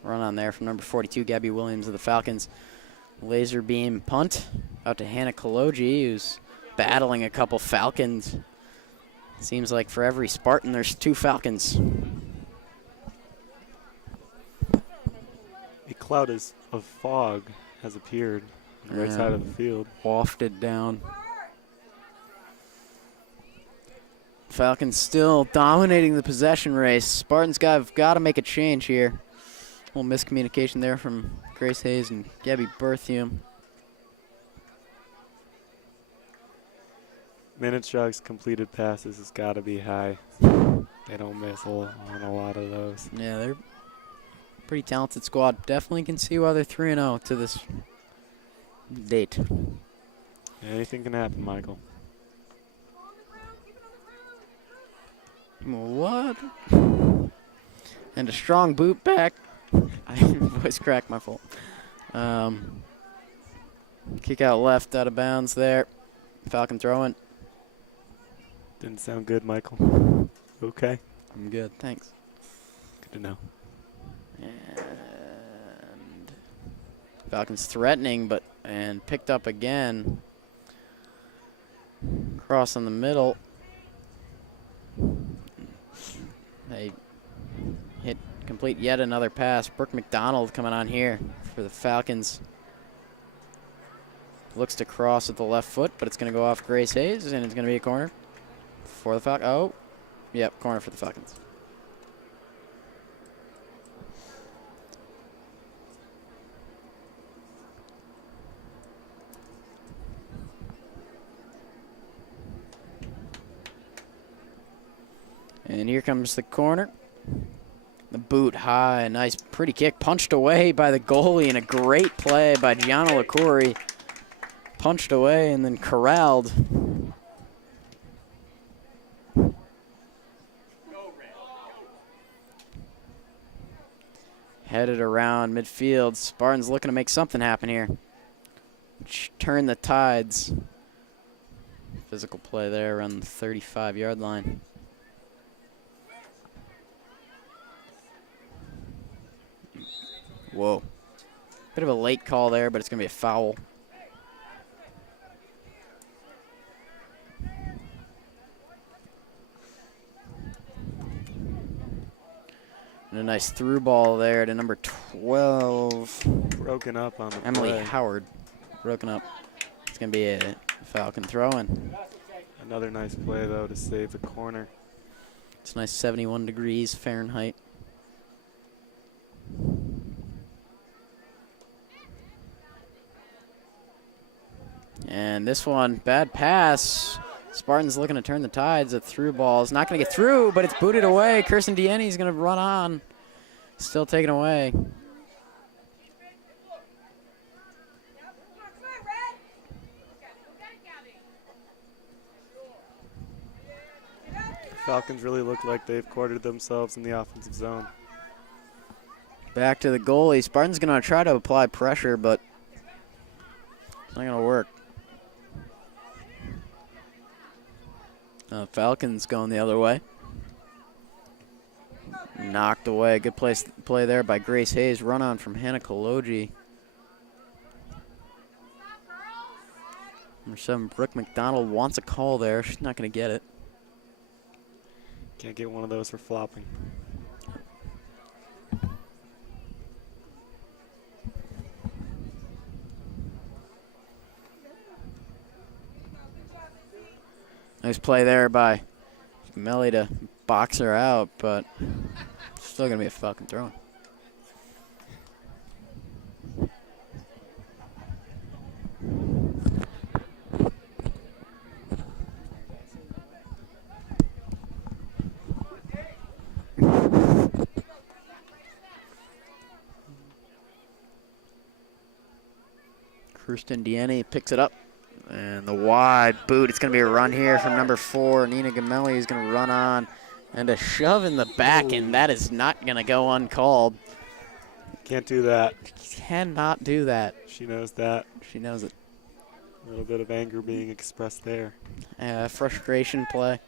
Run on there from number 42, Gabby Williams of the Falcons. Laser beam punt out to Hannah Kaloji, who's battling a couple Falcons. Seems like for every Spartan, there's 2 Falcons. A cloud of fog has appeared on the right side of the field. Wafted down. Falcons still dominating the possession race. Spartans got to make a change here. A little miscommunication there from Grace Hayes and Gabby Berthium. Minnechaug's completed passes has got to be high. They don't miss on a lot of those. Yeah, they're a pretty talented squad. Definitely can see why they're 3-0 to this date. Anything can happen, Michael. What? And a strong boot back. I voice crack, my fault. Kick out left, out of bounds there. Falcon throwing. Didn't sound good, Michael. Okay. I'm good, thanks. Good to know. And Falcons threatening, and picked up again. Cross in the middle. They complete yet another pass. Brooke McDonald coming on here for the Falcons. Looks to cross with the left foot, but it's going to go off Grace Hayes, and it's going to be a corner for the Falcons. Oh, yep, corner for the Falcons. And here comes the corner. The boot high, nice pretty kick, punched away by the goalie, and a great play by Gianna LaCoury. Punched away and then corralled. Headed around midfield. Spartans looking to make something happen here. Turn the tides. Physical play there around the 35-yard line. Whoa. Bit of a late call there, but it's going to be a foul. And a nice through ball there to number 12. Broken up on the Emily play. Howard. Broken up. It's going to be a Falcon throw-in. Another nice play, though, to save the corner. It's nice 71 degrees Fahrenheit. And this one, bad pass. Spartans looking to turn the tides. A through ball is not going to get through, but it's booted away. Kirsten Deaney is going to run on. Still taken away. Falcons really look like they've quartered themselves in the offensive zone. Back to the goalie. Spartans going to try to apply pressure, but it's not going to work. Falcons going the other way. Knocked away. Good play there by Grace Hayes. Run on from Hannah Kologi. Number 7, Brooke McDonald wants a call there. She's not going to get it. Can't get one of those for flopping. Nice play there by Melly to box her out, but still going to be a Falcon throw. Kirsten Deaney picks it up. And the wide boot. It's going to be a run here from number 4. Nina Gamelli is going to run on. And a shove in the back, and that is not going to go uncalled. Can't do that. Cannot do that. She knows that. She knows it. A little bit of anger being expressed there. Frustration play.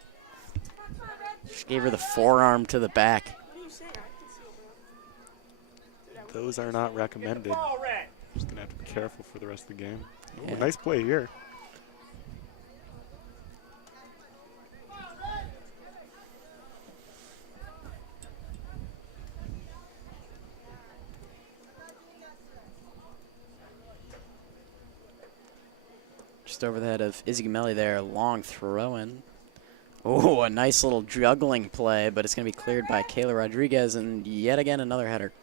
Just gave her the forearm to the back. Those are not recommended. Just going to have to be careful for the rest of the game. Ooh, Yeah. nice play here. Just over the head of Izzy Gamelli there. Long throw-in. Oh, a nice little juggling play, but it's going to be cleared by Kayla Rodriguez, and yet again another header.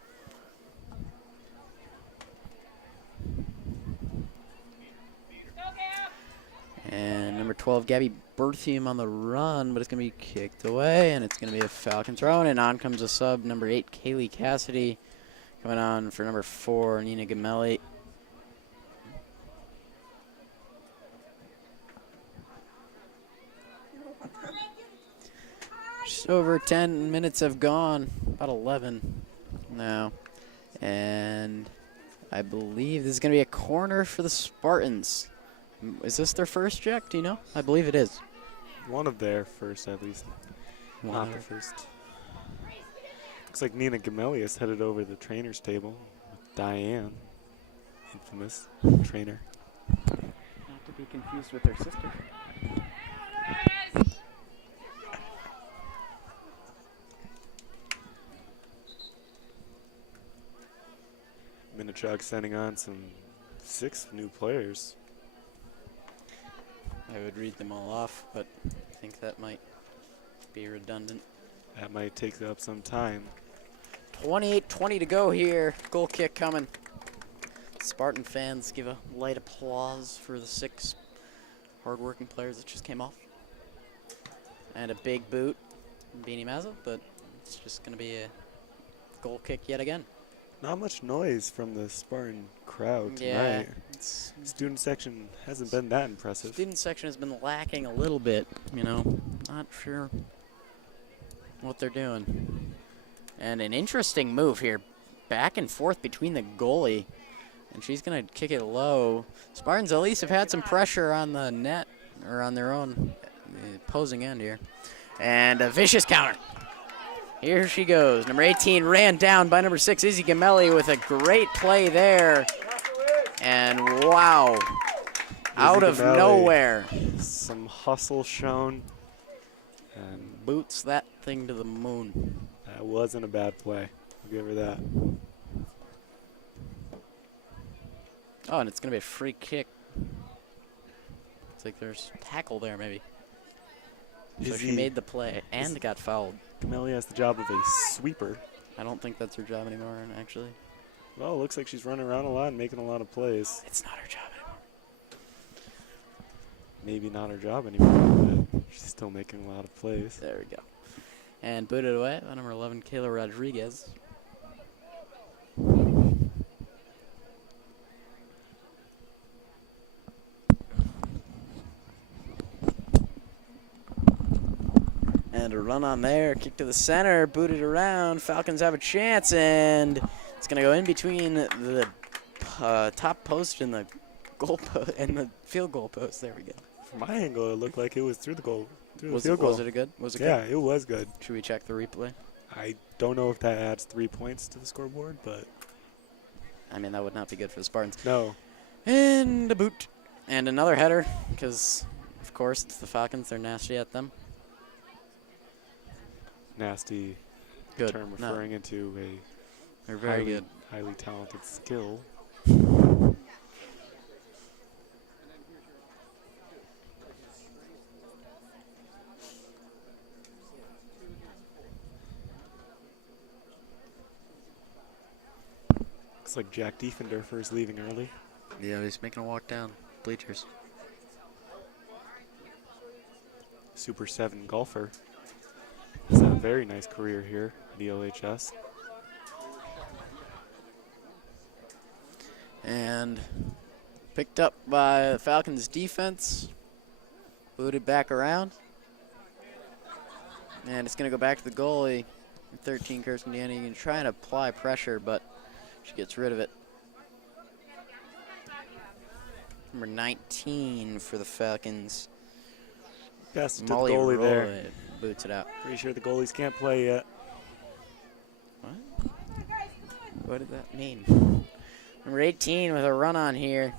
And number 12, Gabby Berthium on the run, but it's going to be kicked away, and it's going to be a Falcon throw, and on comes a sub, number 8, Kaylee Cassidy, coming on for number 4, Nina Gamelli. Just over 10 minutes have gone, about 11 now, and I believe this is going to be a corner for the Spartans. Is this their first, Jack? Do you know? I believe it is. One of their first, at least. Not the first. Looks like Nina Gamelli is headed over to the trainer's table with Diane, infamous trainer. Not to be confused with her sister. Minnechaug sending on some 6 new players. I would read them all off, but I think that might be redundant. That might take up some time. 28-20 to go here. Goal kick coming. Spartan fans give a light applause for the 6 hard-working players that just came off. And a big boot, Beanie Mazza, but it's just going to be a goal kick yet again. Not much noise from the Spartan crowd Yeah, tonight. Student section hasn't been that impressive. Student section has been lacking a little bit, you know. Not sure what they're doing. And an interesting move here. Back and forth between the goalie. And she's going to kick it low. Spartans at least have had some pressure on the net, or on their own opposing end here. And a vicious counter. Here she goes. Number 18 ran down by number 6, Izzy Gamelli, with a great play there. And wow, out of Gamelli. nowhere. Some hustle shown. And Boots that thing to the moon. that wasn't a bad play. I'll give her that. Oh, and it's going to be a free kick. It's like there's tackle there, maybe. So she made the play and got fouled. Gamelli has the job of a sweeper. I don't think that's her job anymore, actually. Well, it looks like she's running around a lot and making a lot of plays. It's not her job anymore. Maybe not her job anymore, but she's still making a lot of plays. There we go. And booted away by number 11, Kayla Rodriguez. And a run on there, kick to the center, booted around. Falcons have a chance, and it's going to go in between the top post and the goal post and the field goal post. There we go. From my angle, it looked like it was through the goal. Was it a good? Was it Yeah, good? it was good. Should we check the replay? I don't know if that adds 3 points to the scoreboard, but I mean, that would not be good for the Spartans. no. And a boot. And another header, because, of course, it's the Falcons. They're nasty at them. Nasty Good. term No, referring into they're a very good. highly talented skill. Looks like Jack Diefendorfer is leaving early. Yeah, he's making a walk down bleachers. Super 7 golfer. He's had a very nice career here at the LHS. And picked up by the Falcons defense. Booted back around. And it's going to go back to the goalie. 13, Kirsten Danny. You can try and apply pressure, but she gets rid of it. Number 19 for the Falcons. Pass it to Molly the goalie Roy there. boots it out. Pretty sure the goalies can't play yet. What? What did that mean? Number 18 with a run on here.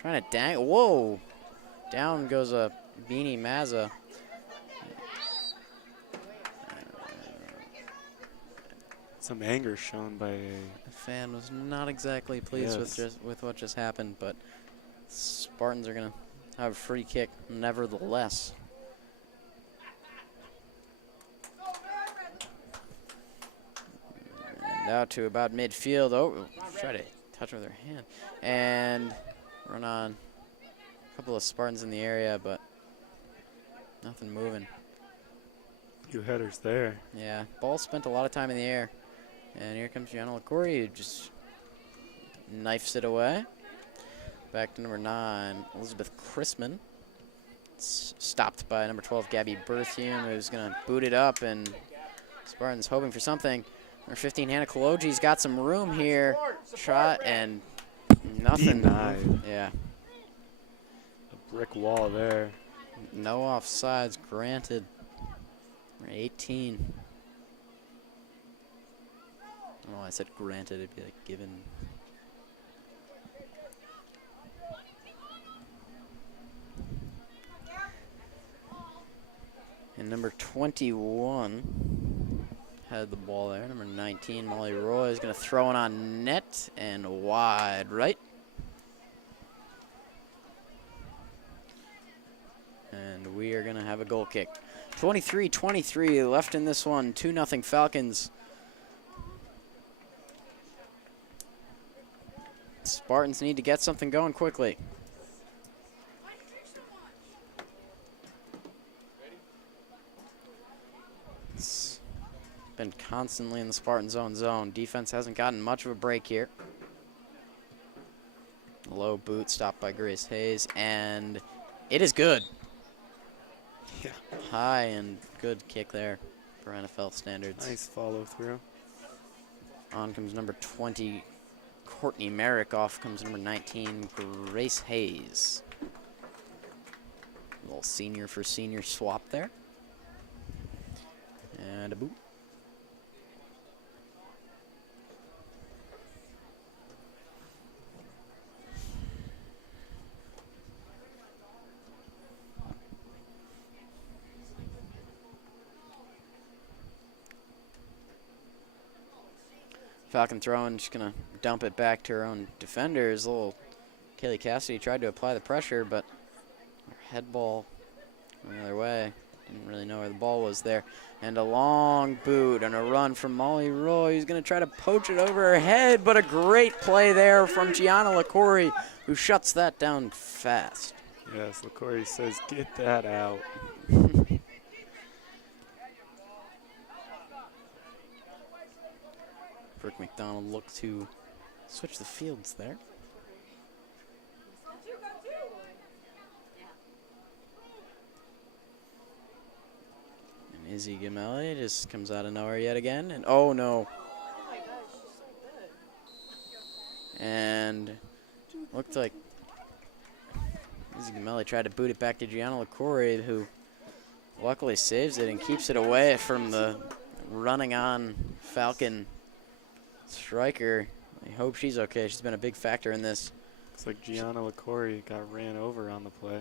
Trying to dang. Whoa! Down goes a Beanie Mazza. Some anger shown by The fan was not exactly pleased with what just happened, but Spartans are going to have a free kick nevertheless. And out to about midfield. Oh, try to touch with her hand. And run on. A couple of Spartans in the area, but nothing moving. few headers there. Yeah, ball spent a lot of time in the air. And here comes Gianna LaCouri, who just knifes it away. Back to number 9, Elizabeth Chrisman. It's stopped by number 12, Gabby Berthium, who's going to boot it up, and Spartans hoping for something. Number 15, Hannah Kolodzi's got some room here. Shot and nothing. Denied. Yeah. A brick wall there. No offsides granted. Number 18. I don't know why I said granted, it'd be like given. And number 21 had the ball there. Number 19, Molly Roy, is going to throw it on net and wide right. And we are going to have a goal kick. 23-23 left in this one. 2-0 Falcons. Spartans need to get something going quickly. It's been constantly in the Spartans' own zone. Defense hasn't gotten much of a break here. Low boot stopped by Grace Hayes, and it is good. Yeah. High and good kick there for NFL standards. Nice follow through. On comes number 20, Courtney Merrick. Off comes number 19, Grace Hayes. A little senior for senior swap there. And a boot. Falcon throwing, just going to dump it back to her own defenders. Little Kaylee Cassidy tried to apply the pressure, but her head ball went the other way. Didn't really know where the ball was there. And a long boot and a run from Molly Roy, who's going to try to poach it over her head, but a great play there from Gianna LaCorey, who shuts that down fast. Yes, LaCorey says, get that out. Brooke McDonald looked to switch the fields there. And Izzy Gamelli just comes out of nowhere yet again. And oh no. And looked like Izzy Gamelli tried to boot it back to Gianna LaCorey, who luckily saves it and keeps it away from the running on Falcon striker. I hope she's okay. She's been a big factor in this. Looks like Gianna LaCorey got ran over on the play.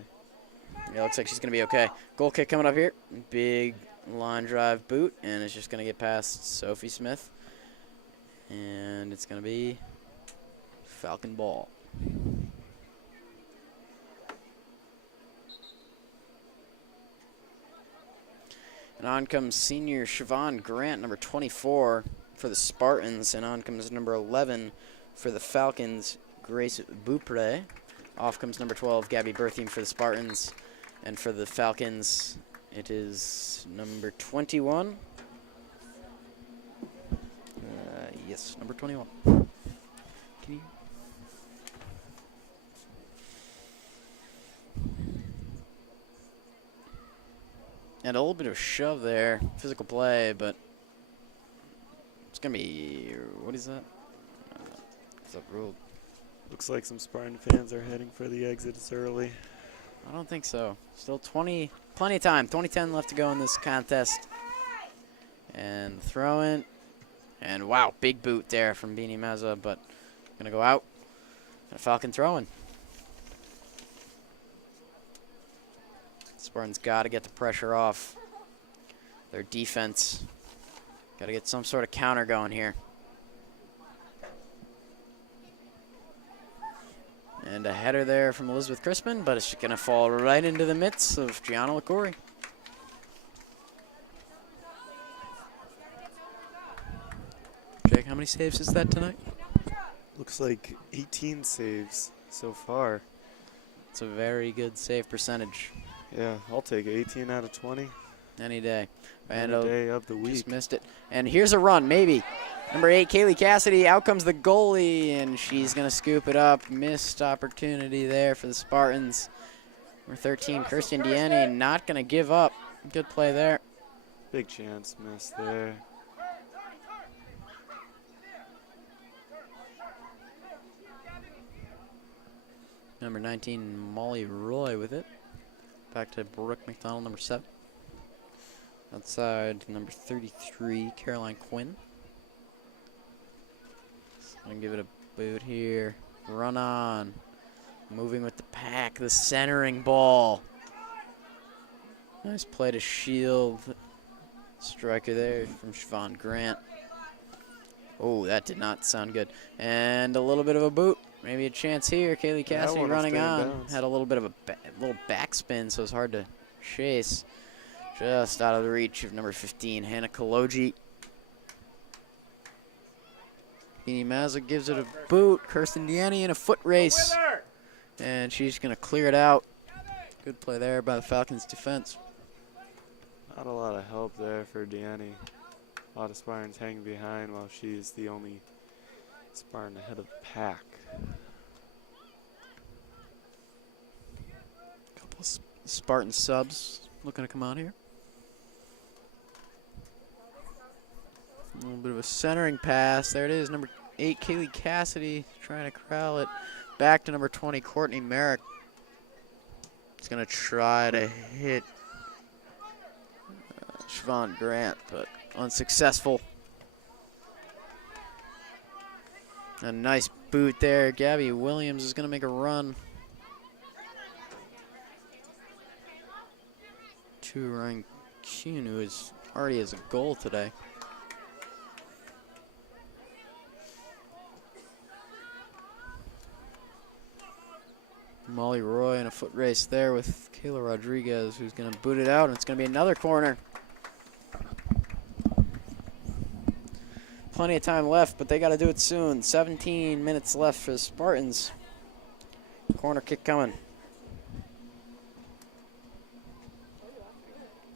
Yeah, looks like she's going to be okay. Goal kick coming up here. Big line drive boot, and it's just going to get past Sophie Smith. And it's going to be Falcon ball. And on comes senior Siobhan Grant, number 24 for the Spartans, and on comes number 11 for the Falcons, Grace Beaupre. Off comes number 12, Gabby Berthiem for the Spartans, and for the Falcons, it is number 21. Yes, number 21. Can you? And a little bit of shove there, physical play, but it's going to be, what is that? What's up, ruled? Looks like some Spartan fans are heading for the exits early. I don't think so. Still plenty of time. 20-10 left to go in this contest. And throwing. And wow, big boot there from Beanie Mazza, but going to go out. And Falcon throwing. Spartans got to get the pressure off their defense. Got to get some sort of counter going here. And a header there from Elizabeth Crispin, but it's going to fall right into the midst of Gianna LaCorey. Jake, how many saves is that tonight? Looks like 18 saves so far. It's a very good save percentage. Yeah, I'll take 18 out of 20. Any day. Any day of the week. Just missed it. And here's a run, maybe. Number 8, Kaylee Cassidy. Out comes the goalie, and she's going to scoop it up. Missed opportunity there for the Spartans. Number 13, Kirsten Diani, not going to give up. Good play there. Big chance missed there. Number 19, Molly Roy with it. Back to Brooke McDonald, number 7. Outside, number 33, Caroline Quinn. So I'm going to give it a boot here. Run on. Moving with the pack, the centering ball. Nice play to shield. Striker there from Siobhan Grant. Oh, that did not sound good. And a little bit of a boot. Maybe a chance here. Kaylee Cassidy running on. Had a little bit of a little backspin, so it's hard to chase. Just out of the reach of number 15, Hannah Kaloji. Beanie Mazza gives it a boot. Kirsten Diani in a foot race. And she's going to clear it out. Good play there by the Falcons defense. Not a lot of help there for Diani. A lot of Spartans hanging behind while she's the only Spartan ahead of the pack. Couple of Spartan subs looking to come on here. A little bit of a centering pass. There it is. Number 8, Kaylee Cassidy trying to corral it. Back to number 20, Courtney Merrick. He's going to try to hit Siobhan Grant, but unsuccessful. A nice boot there. Gabby Williams is going to make a run. To Ryan Kuhn, who already has a goal today. Molly Roy in a foot race there with Kayla Rodriguez, who's going to boot it out, and it's going to be another corner. Plenty of time left, but they got to do it soon. 17 minutes left for the Spartans. Corner kick coming.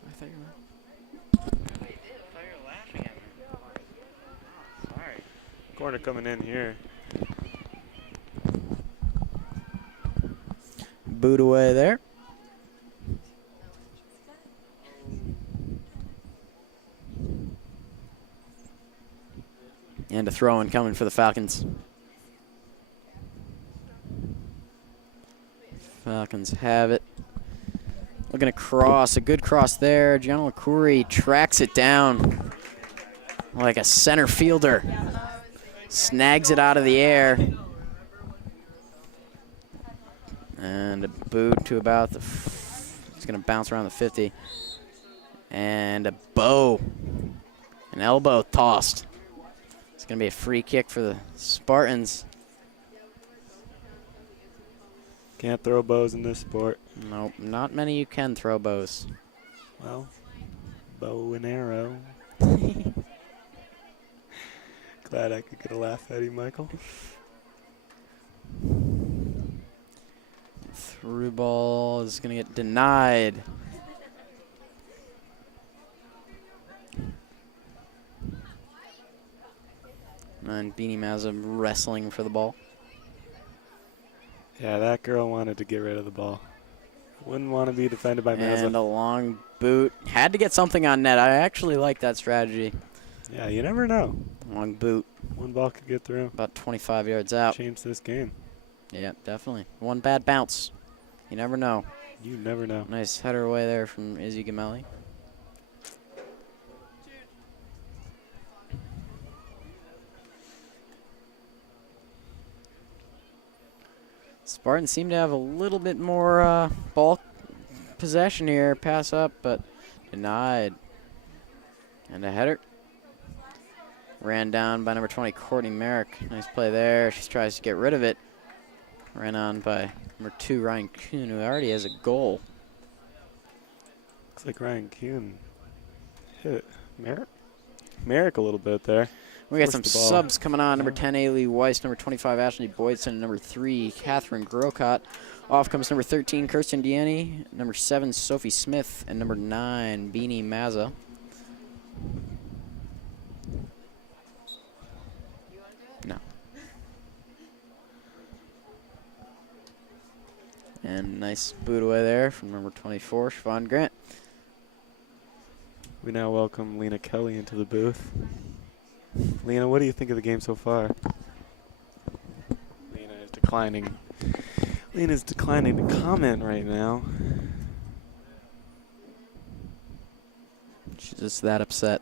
I thought you were laughing at me. Sorry. Corner coming in here. boot away there. And a throw-in coming for the Falcons. Falcons have it. Looking to cross, a good cross there. Gianna Curry tracks it down like a center fielder. Snags it out of the air. And a boot to about the, it's gonna bounce around the 50. And a bow, an elbow tossed. It's gonna be a free kick for the Spartans. Can't throw bows in this sport. Nope, not many you can throw bows. Well, bow and arrow. Glad I could get a laugh at you, Michael. Through ball is gonna get denied. And Beanie Mazza wrestling for the ball. Yeah, that girl wanted to get rid of the ball. Wouldn't want to be defended by Mazza. And a long boot. Had to get something on net. I actually like that strategy. Yeah, you never know. Long boot. One ball could get through. About 25 yards out. Change this game. Yeah, definitely. One bad bounce. You never know. You never know. Nice header away there from Izzy Gamelli. Spartans seem to have a little bit more ball possession here. Pass up, but denied. And a header. Ran down by number 20, Courtney Merrick. Nice play there. She tries to get rid of it. Ran on by number 2, Ryan Kuhn, who already has a goal. Looks like Ryan Kuhn hit Merrick a little bit there. We got some subs coming on. Number 10, Ailey Weiss. Number 25, Ashley Boydson. Number 3, Catherine Grocott. Off comes number 13, Kirsten Diani. Number 7, Sophie Smith. And number 9, Beanie Mazza. No. And nice boot away there from number 24, Siobhan Grant. We now welcome Lena Kelly into the booth. Lena, what do you think of the game so far? Lena is declining. Lena's declining to comment right now. She's just that upset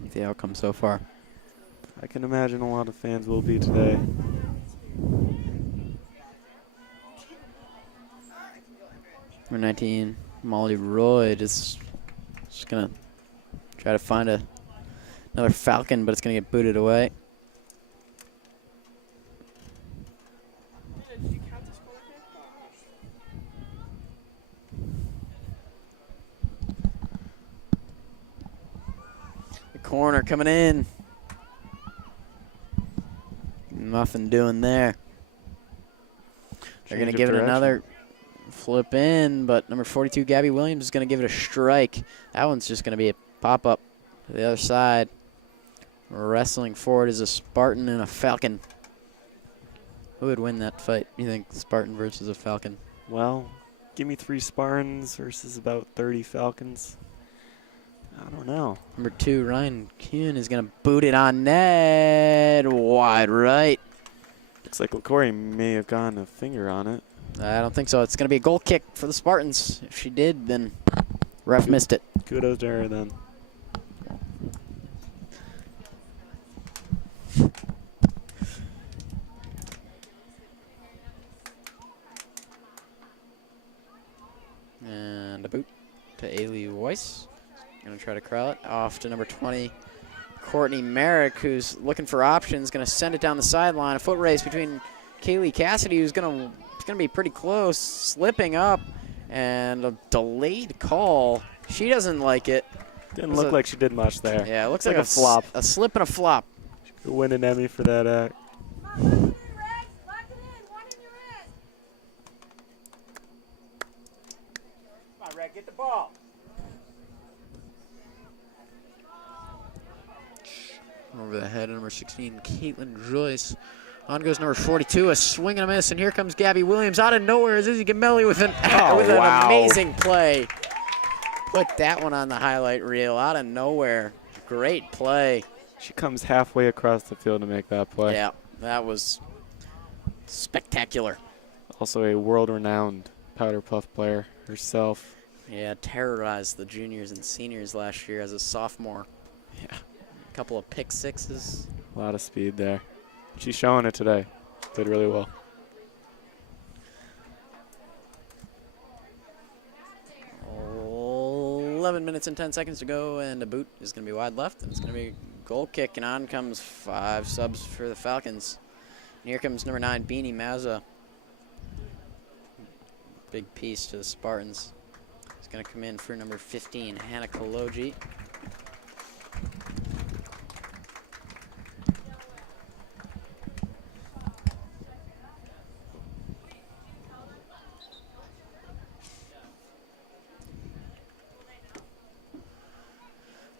with the outcome so far. I can imagine a lot of fans will be today. Number 19, Molly Roy, just gonna try to find another Falcon, but it's gonna get booted away. The corner coming in. Nothing doing there. They're going to give it another flip in, but number 42, Gabby Williams, is going to give it a strike. That one's just going to be a pop-up to the other side. Wrestling forward is a Spartan and a Falcon. Who would win that fight, you think, Spartan versus a Falcon? Well, give me 3 Spartans versus about 30 Falcons. I don't know. Number 2, Ryan Kuhn, is going to boot it on net. Wide right. Looks like LaCory may have gotten a finger on it. I don't think so. It's going to be a goal kick for the Spartans. If she did, then ref missed it. Kudos to her then. And a boot to Ailey Weiss. Going to try to corral it. Off to number 20, Courtney Merrick, who's looking for options. Going to send it down the sideline. A foot race between Kaylee Cassidy, who's gonna be pretty close, slipping up, and a delayed call. She doesn't like it. Didn't look like she did much there. Yeah, it looks like like a flop. A slip and a flop. She could win an Emmy for that act. Get the ball. Over the head of number 16, Caitlin Joyce. On goes number 42, a swing and a miss, and here comes Gabby Williams. Out of nowhere is Izzy Gamelli with an amazing play. Put that one on the highlight reel. Out of nowhere, great play. She comes halfway across the field to make that play. Yeah, that was spectacular. Also a world-renowned powder puff player herself. Yeah, terrorized the juniors and seniors last year as a sophomore. Yeah. A couple of pick sixes. A lot of speed there. She's showing it today. Did really well. Oh, 11 minutes and 10 seconds to go, and a boot is going to be wide left, and it's going to be a goal kick, and on comes 5 subs for the Falcons. And here comes number 9, Beanie Mazza. Big piece to the Spartans. He's going to come in for number 15, Hannah Koloji.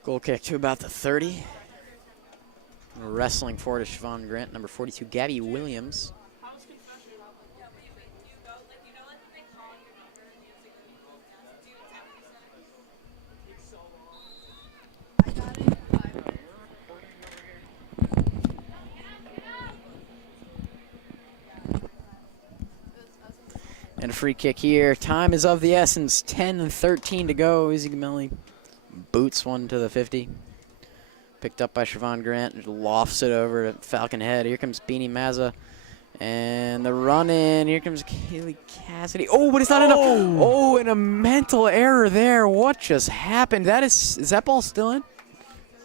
Goal kick to about the 30. Wrestling forward to Siobhan Grant, number 42, Gabby Williams. And a free kick here. Time is of the essence. 10 and 13 to go. Izzy Gamelli boots one to the 50. Picked up by Siobhan Grant. Lofts it over to Falcon Head. Here comes Beanie Mazza. And the run in. Here comes Kaylee Cassidy. Oh, but it's not enough. Oh, and a mental error there. What just happened? Is that ball still in?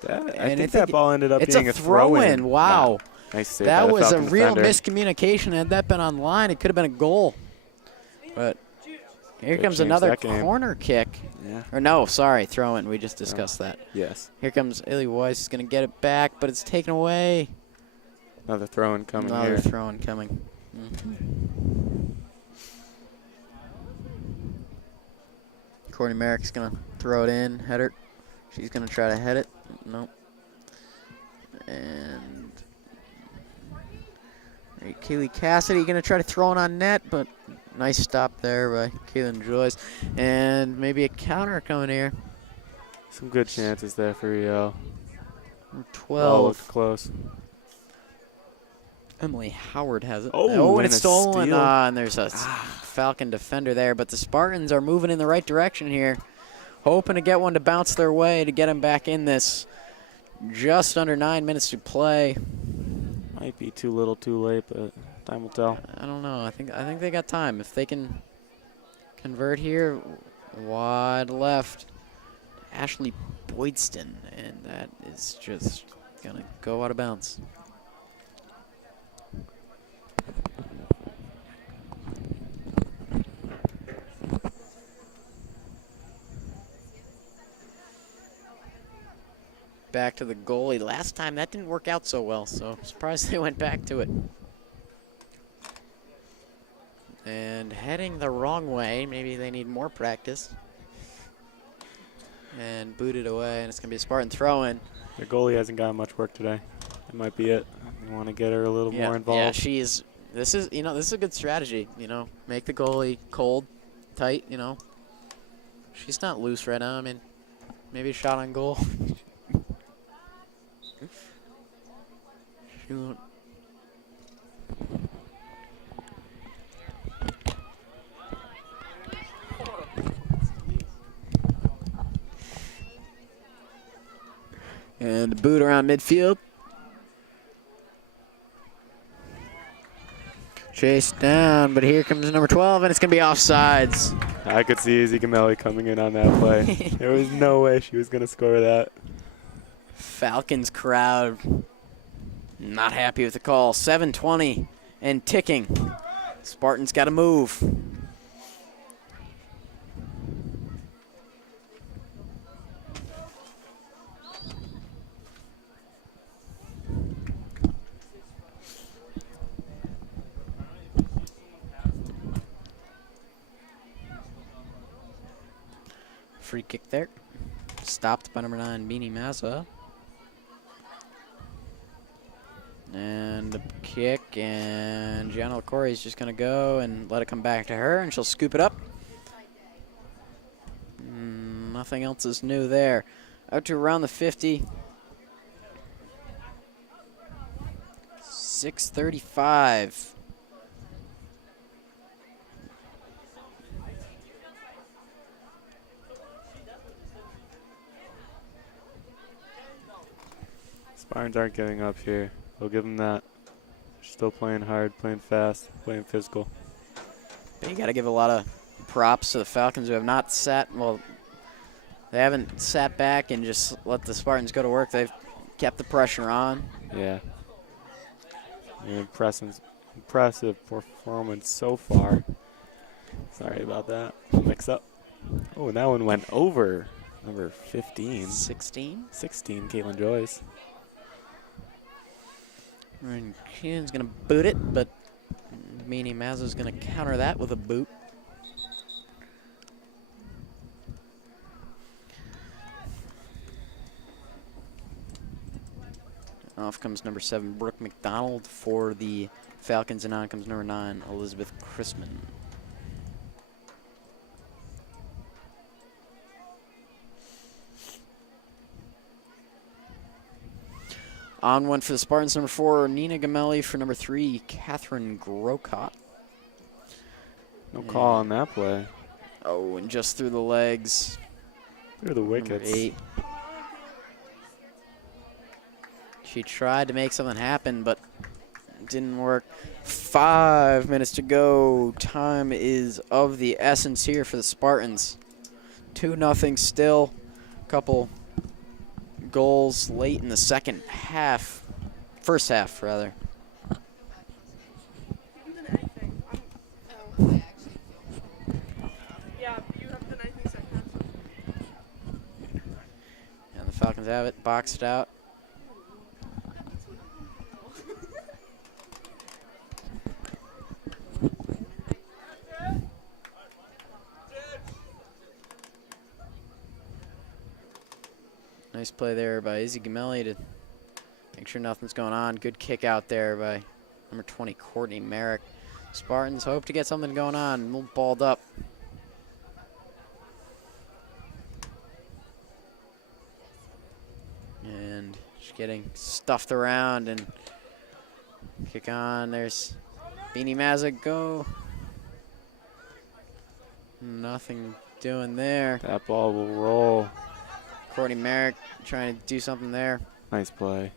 I think that ball ended up being a throw-in. Wow. Nice save that by the was Falcon a real defender. miscommunication. Had that been on line, it could have been a goal. But here Could comes change another that game. corner kick. Yeah. Or no, sorry, throw in. We just discussed that. Yes. Here comes Illy Weiss. He's going to get it back, but it's taken away. Another throw-in coming Another here. throw-in coming. Courtney Merrick's going to throw it in, header. She's going to try to head it. Nope. And Kaylee Cassidy going to try to throw it on net, but nice stop there by Kaylin Joyce. And maybe a counter coming here. Some good chances there for Rio. Number Oh, 12. looked close. Emily Howard has it. Oh, and and it's a stolen. steal. And there's a Falcon defender there. But the Spartans are moving in the right direction here. Hoping to get one to bounce their way to get them back in this. Just under 9 minutes to play. Might be too little too late, but time will tell. I don't know. I think they got time. If they can convert here, wide left. Ashley Boydston. And that is just going to go out of bounds. Back to the goalie. Last time that didn't work out so well, so surprised they went back to it. And heading the wrong way. Maybe they need more practice. And booted away, and it's going to be a Spartan throw-in. The goalie hasn't gotten much work today. That might be it. You want to get her a little more involved. Yeah, this is a good strategy, Make the goalie cold, tight, She's not loose right now. I mean, maybe a shot on goal. She won't. And a boot around midfield. Chased down, but here comes number 12, and it's going to be offsides. I could see Izzy Gamelli coming in on that play. There was no way she was going to score that. Falcons crowd not happy with the call. 7:20 and ticking. Spartans got to move. Free kick there. Stopped by number 9, Beanie Mazza. And the kick, and Gianna Corey is just going to go and let it come back to her, and she'll scoop it up. Nothing else is new there. Out to around the 50. 6:35. Spartans aren't giving up here. We'll give them that. Still playing hard, playing fast, playing physical. But you got to give a lot of props to the Falcons, who have not sat, well, they haven't sat back and just let the Spartans go to work. They've kept the pressure on. Yeah. An impressive performance so far. Sorry about that. Mix up. Oh, and that one went over number 15. 16. 16, Caitlin Joyce. And Keenan's going to boot it, but Meanie Mazza's going to counter that with a boot. Off comes number 7, Brooke McDonald for the Falcons, and on comes number 9, Elizabeth Chrisman. On one for the Spartans, number 4, Nina Gamelli. For number 3, Catherine Grocott. No call on that play. Oh, and just through the legs. Through the wickets. Number 8. She tried to make something happen, but it didn't work. 5 minutes to go. Time is of the essence here for the Spartans. 2-0 still. Couple goals late in the second half. First half, rather. And the Falcons have it, boxed out. Nice play there by Izzy Gamelli to make sure nothing's going on. Good kick out there by number 20, Courtney Merrick. Spartans hope to get something going on. A little balled up. And just getting stuffed around and kick on. There's Beanie Mazza, go. Nothing doing there. That ball will roll. Courtney Merrick trying to do something there. Nice play.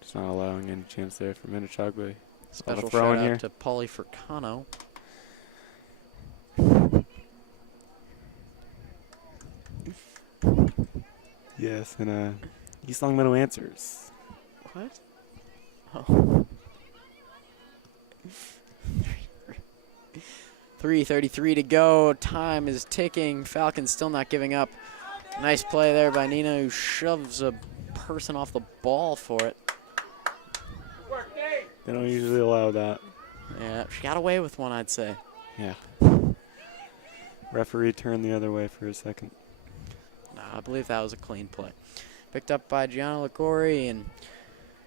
Just not allowing any chance there for Minnechaug. But Special throw shout in here out to Paulie Furcano. Yes, and East Long Meadow answers. What? Oh. 3:33 to go. Time is ticking. Falcons still not giving up. Nice play there by Nina, who shoves a person off the ball for it. They don't usually allow that. Yeah, she got away with one, I'd say. Yeah. Referee turned the other way for a second. No, I believe that was a clean play. Picked up by Gianna LaCorey, and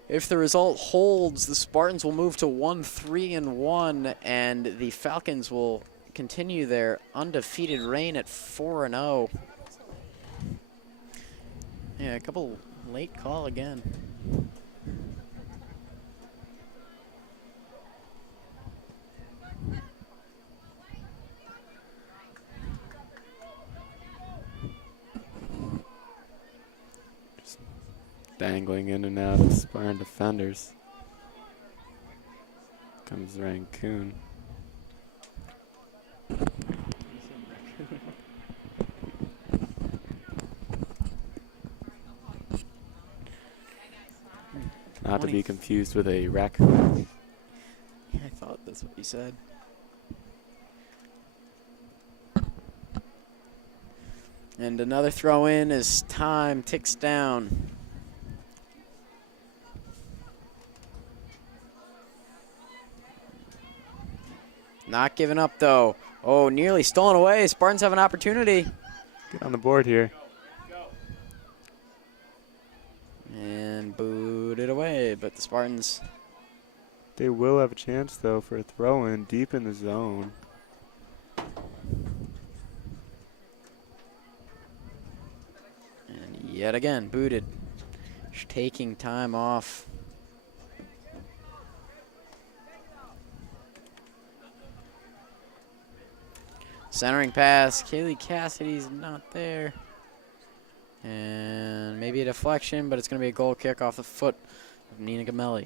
if the result holds, the Spartans will move to 1-3-1, and the Falcons will continue their undefeated reign at 4-0. Yeah, a couple late call again. Just dangling in and out of Spartan defenders. Comes Rancoon. Not to be confused with a raccoon. Yeah, I thought that's what you said. And another throw in as time ticks down. Not giving up, though. Oh, nearly stolen away. Spartans have an opportunity. Get on the board here. And booted away, but the Spartans. They will have a chance, though, for a throw-in deep in the zone. And yet again, booted. Just taking time off. Centering pass. Kaylee Cassidy's not there. And maybe a deflection, but it's going to be a goal kick off the foot of Nina Gamelli.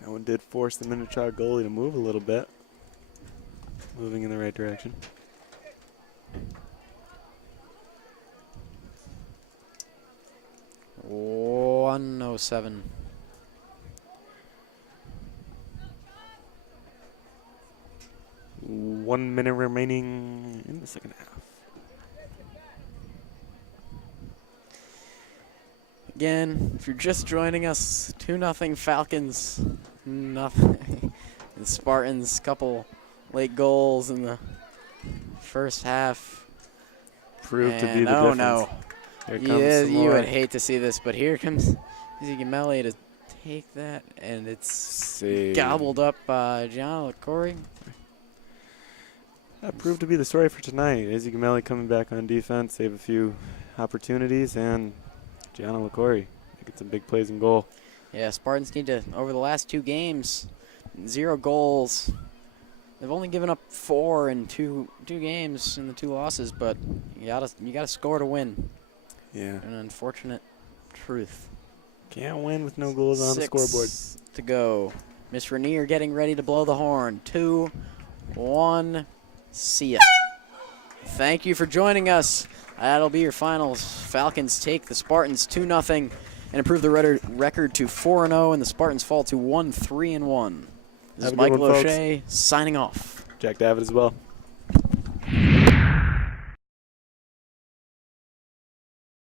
That one did force the Minnechaug goalie to move a little bit. Moving in the right direction. Oh, 107. One minute remaining in the second half. Again, if you're just joining us, 2-0 Falcons. Nothing. The Spartans, couple late goals in the first half. Proved to be And the oh difference. no. Here comes Yeah, some you more. would hate to see this, but here comes Izzy Gamelli to take that, and it's Save. gobbled up by Gianna LaCorey. That proved to be the story for tonight. Izzy Gamelli coming back on defense, save a few opportunities, and Gianna LaCorey making some big plays and goal. Yeah, Spartans need to, over the last 2 games, 0 goals. They've only given up 4 in two games in the 2 losses, but you gotta score to win. Yeah. An unfortunate truth. Can't win with no goals on the 6 scoreboard. to go. Miss Rainier getting ready to blow the horn. 2, 1, see ya. Thank you for joining us. That'll be your finals. Falcons take the Spartans 2-0 and improve the record to 4-0, and the Spartans fall to 1-3-1. This Have is a good Mike one, folks. Lochet signing off. Jack David as well.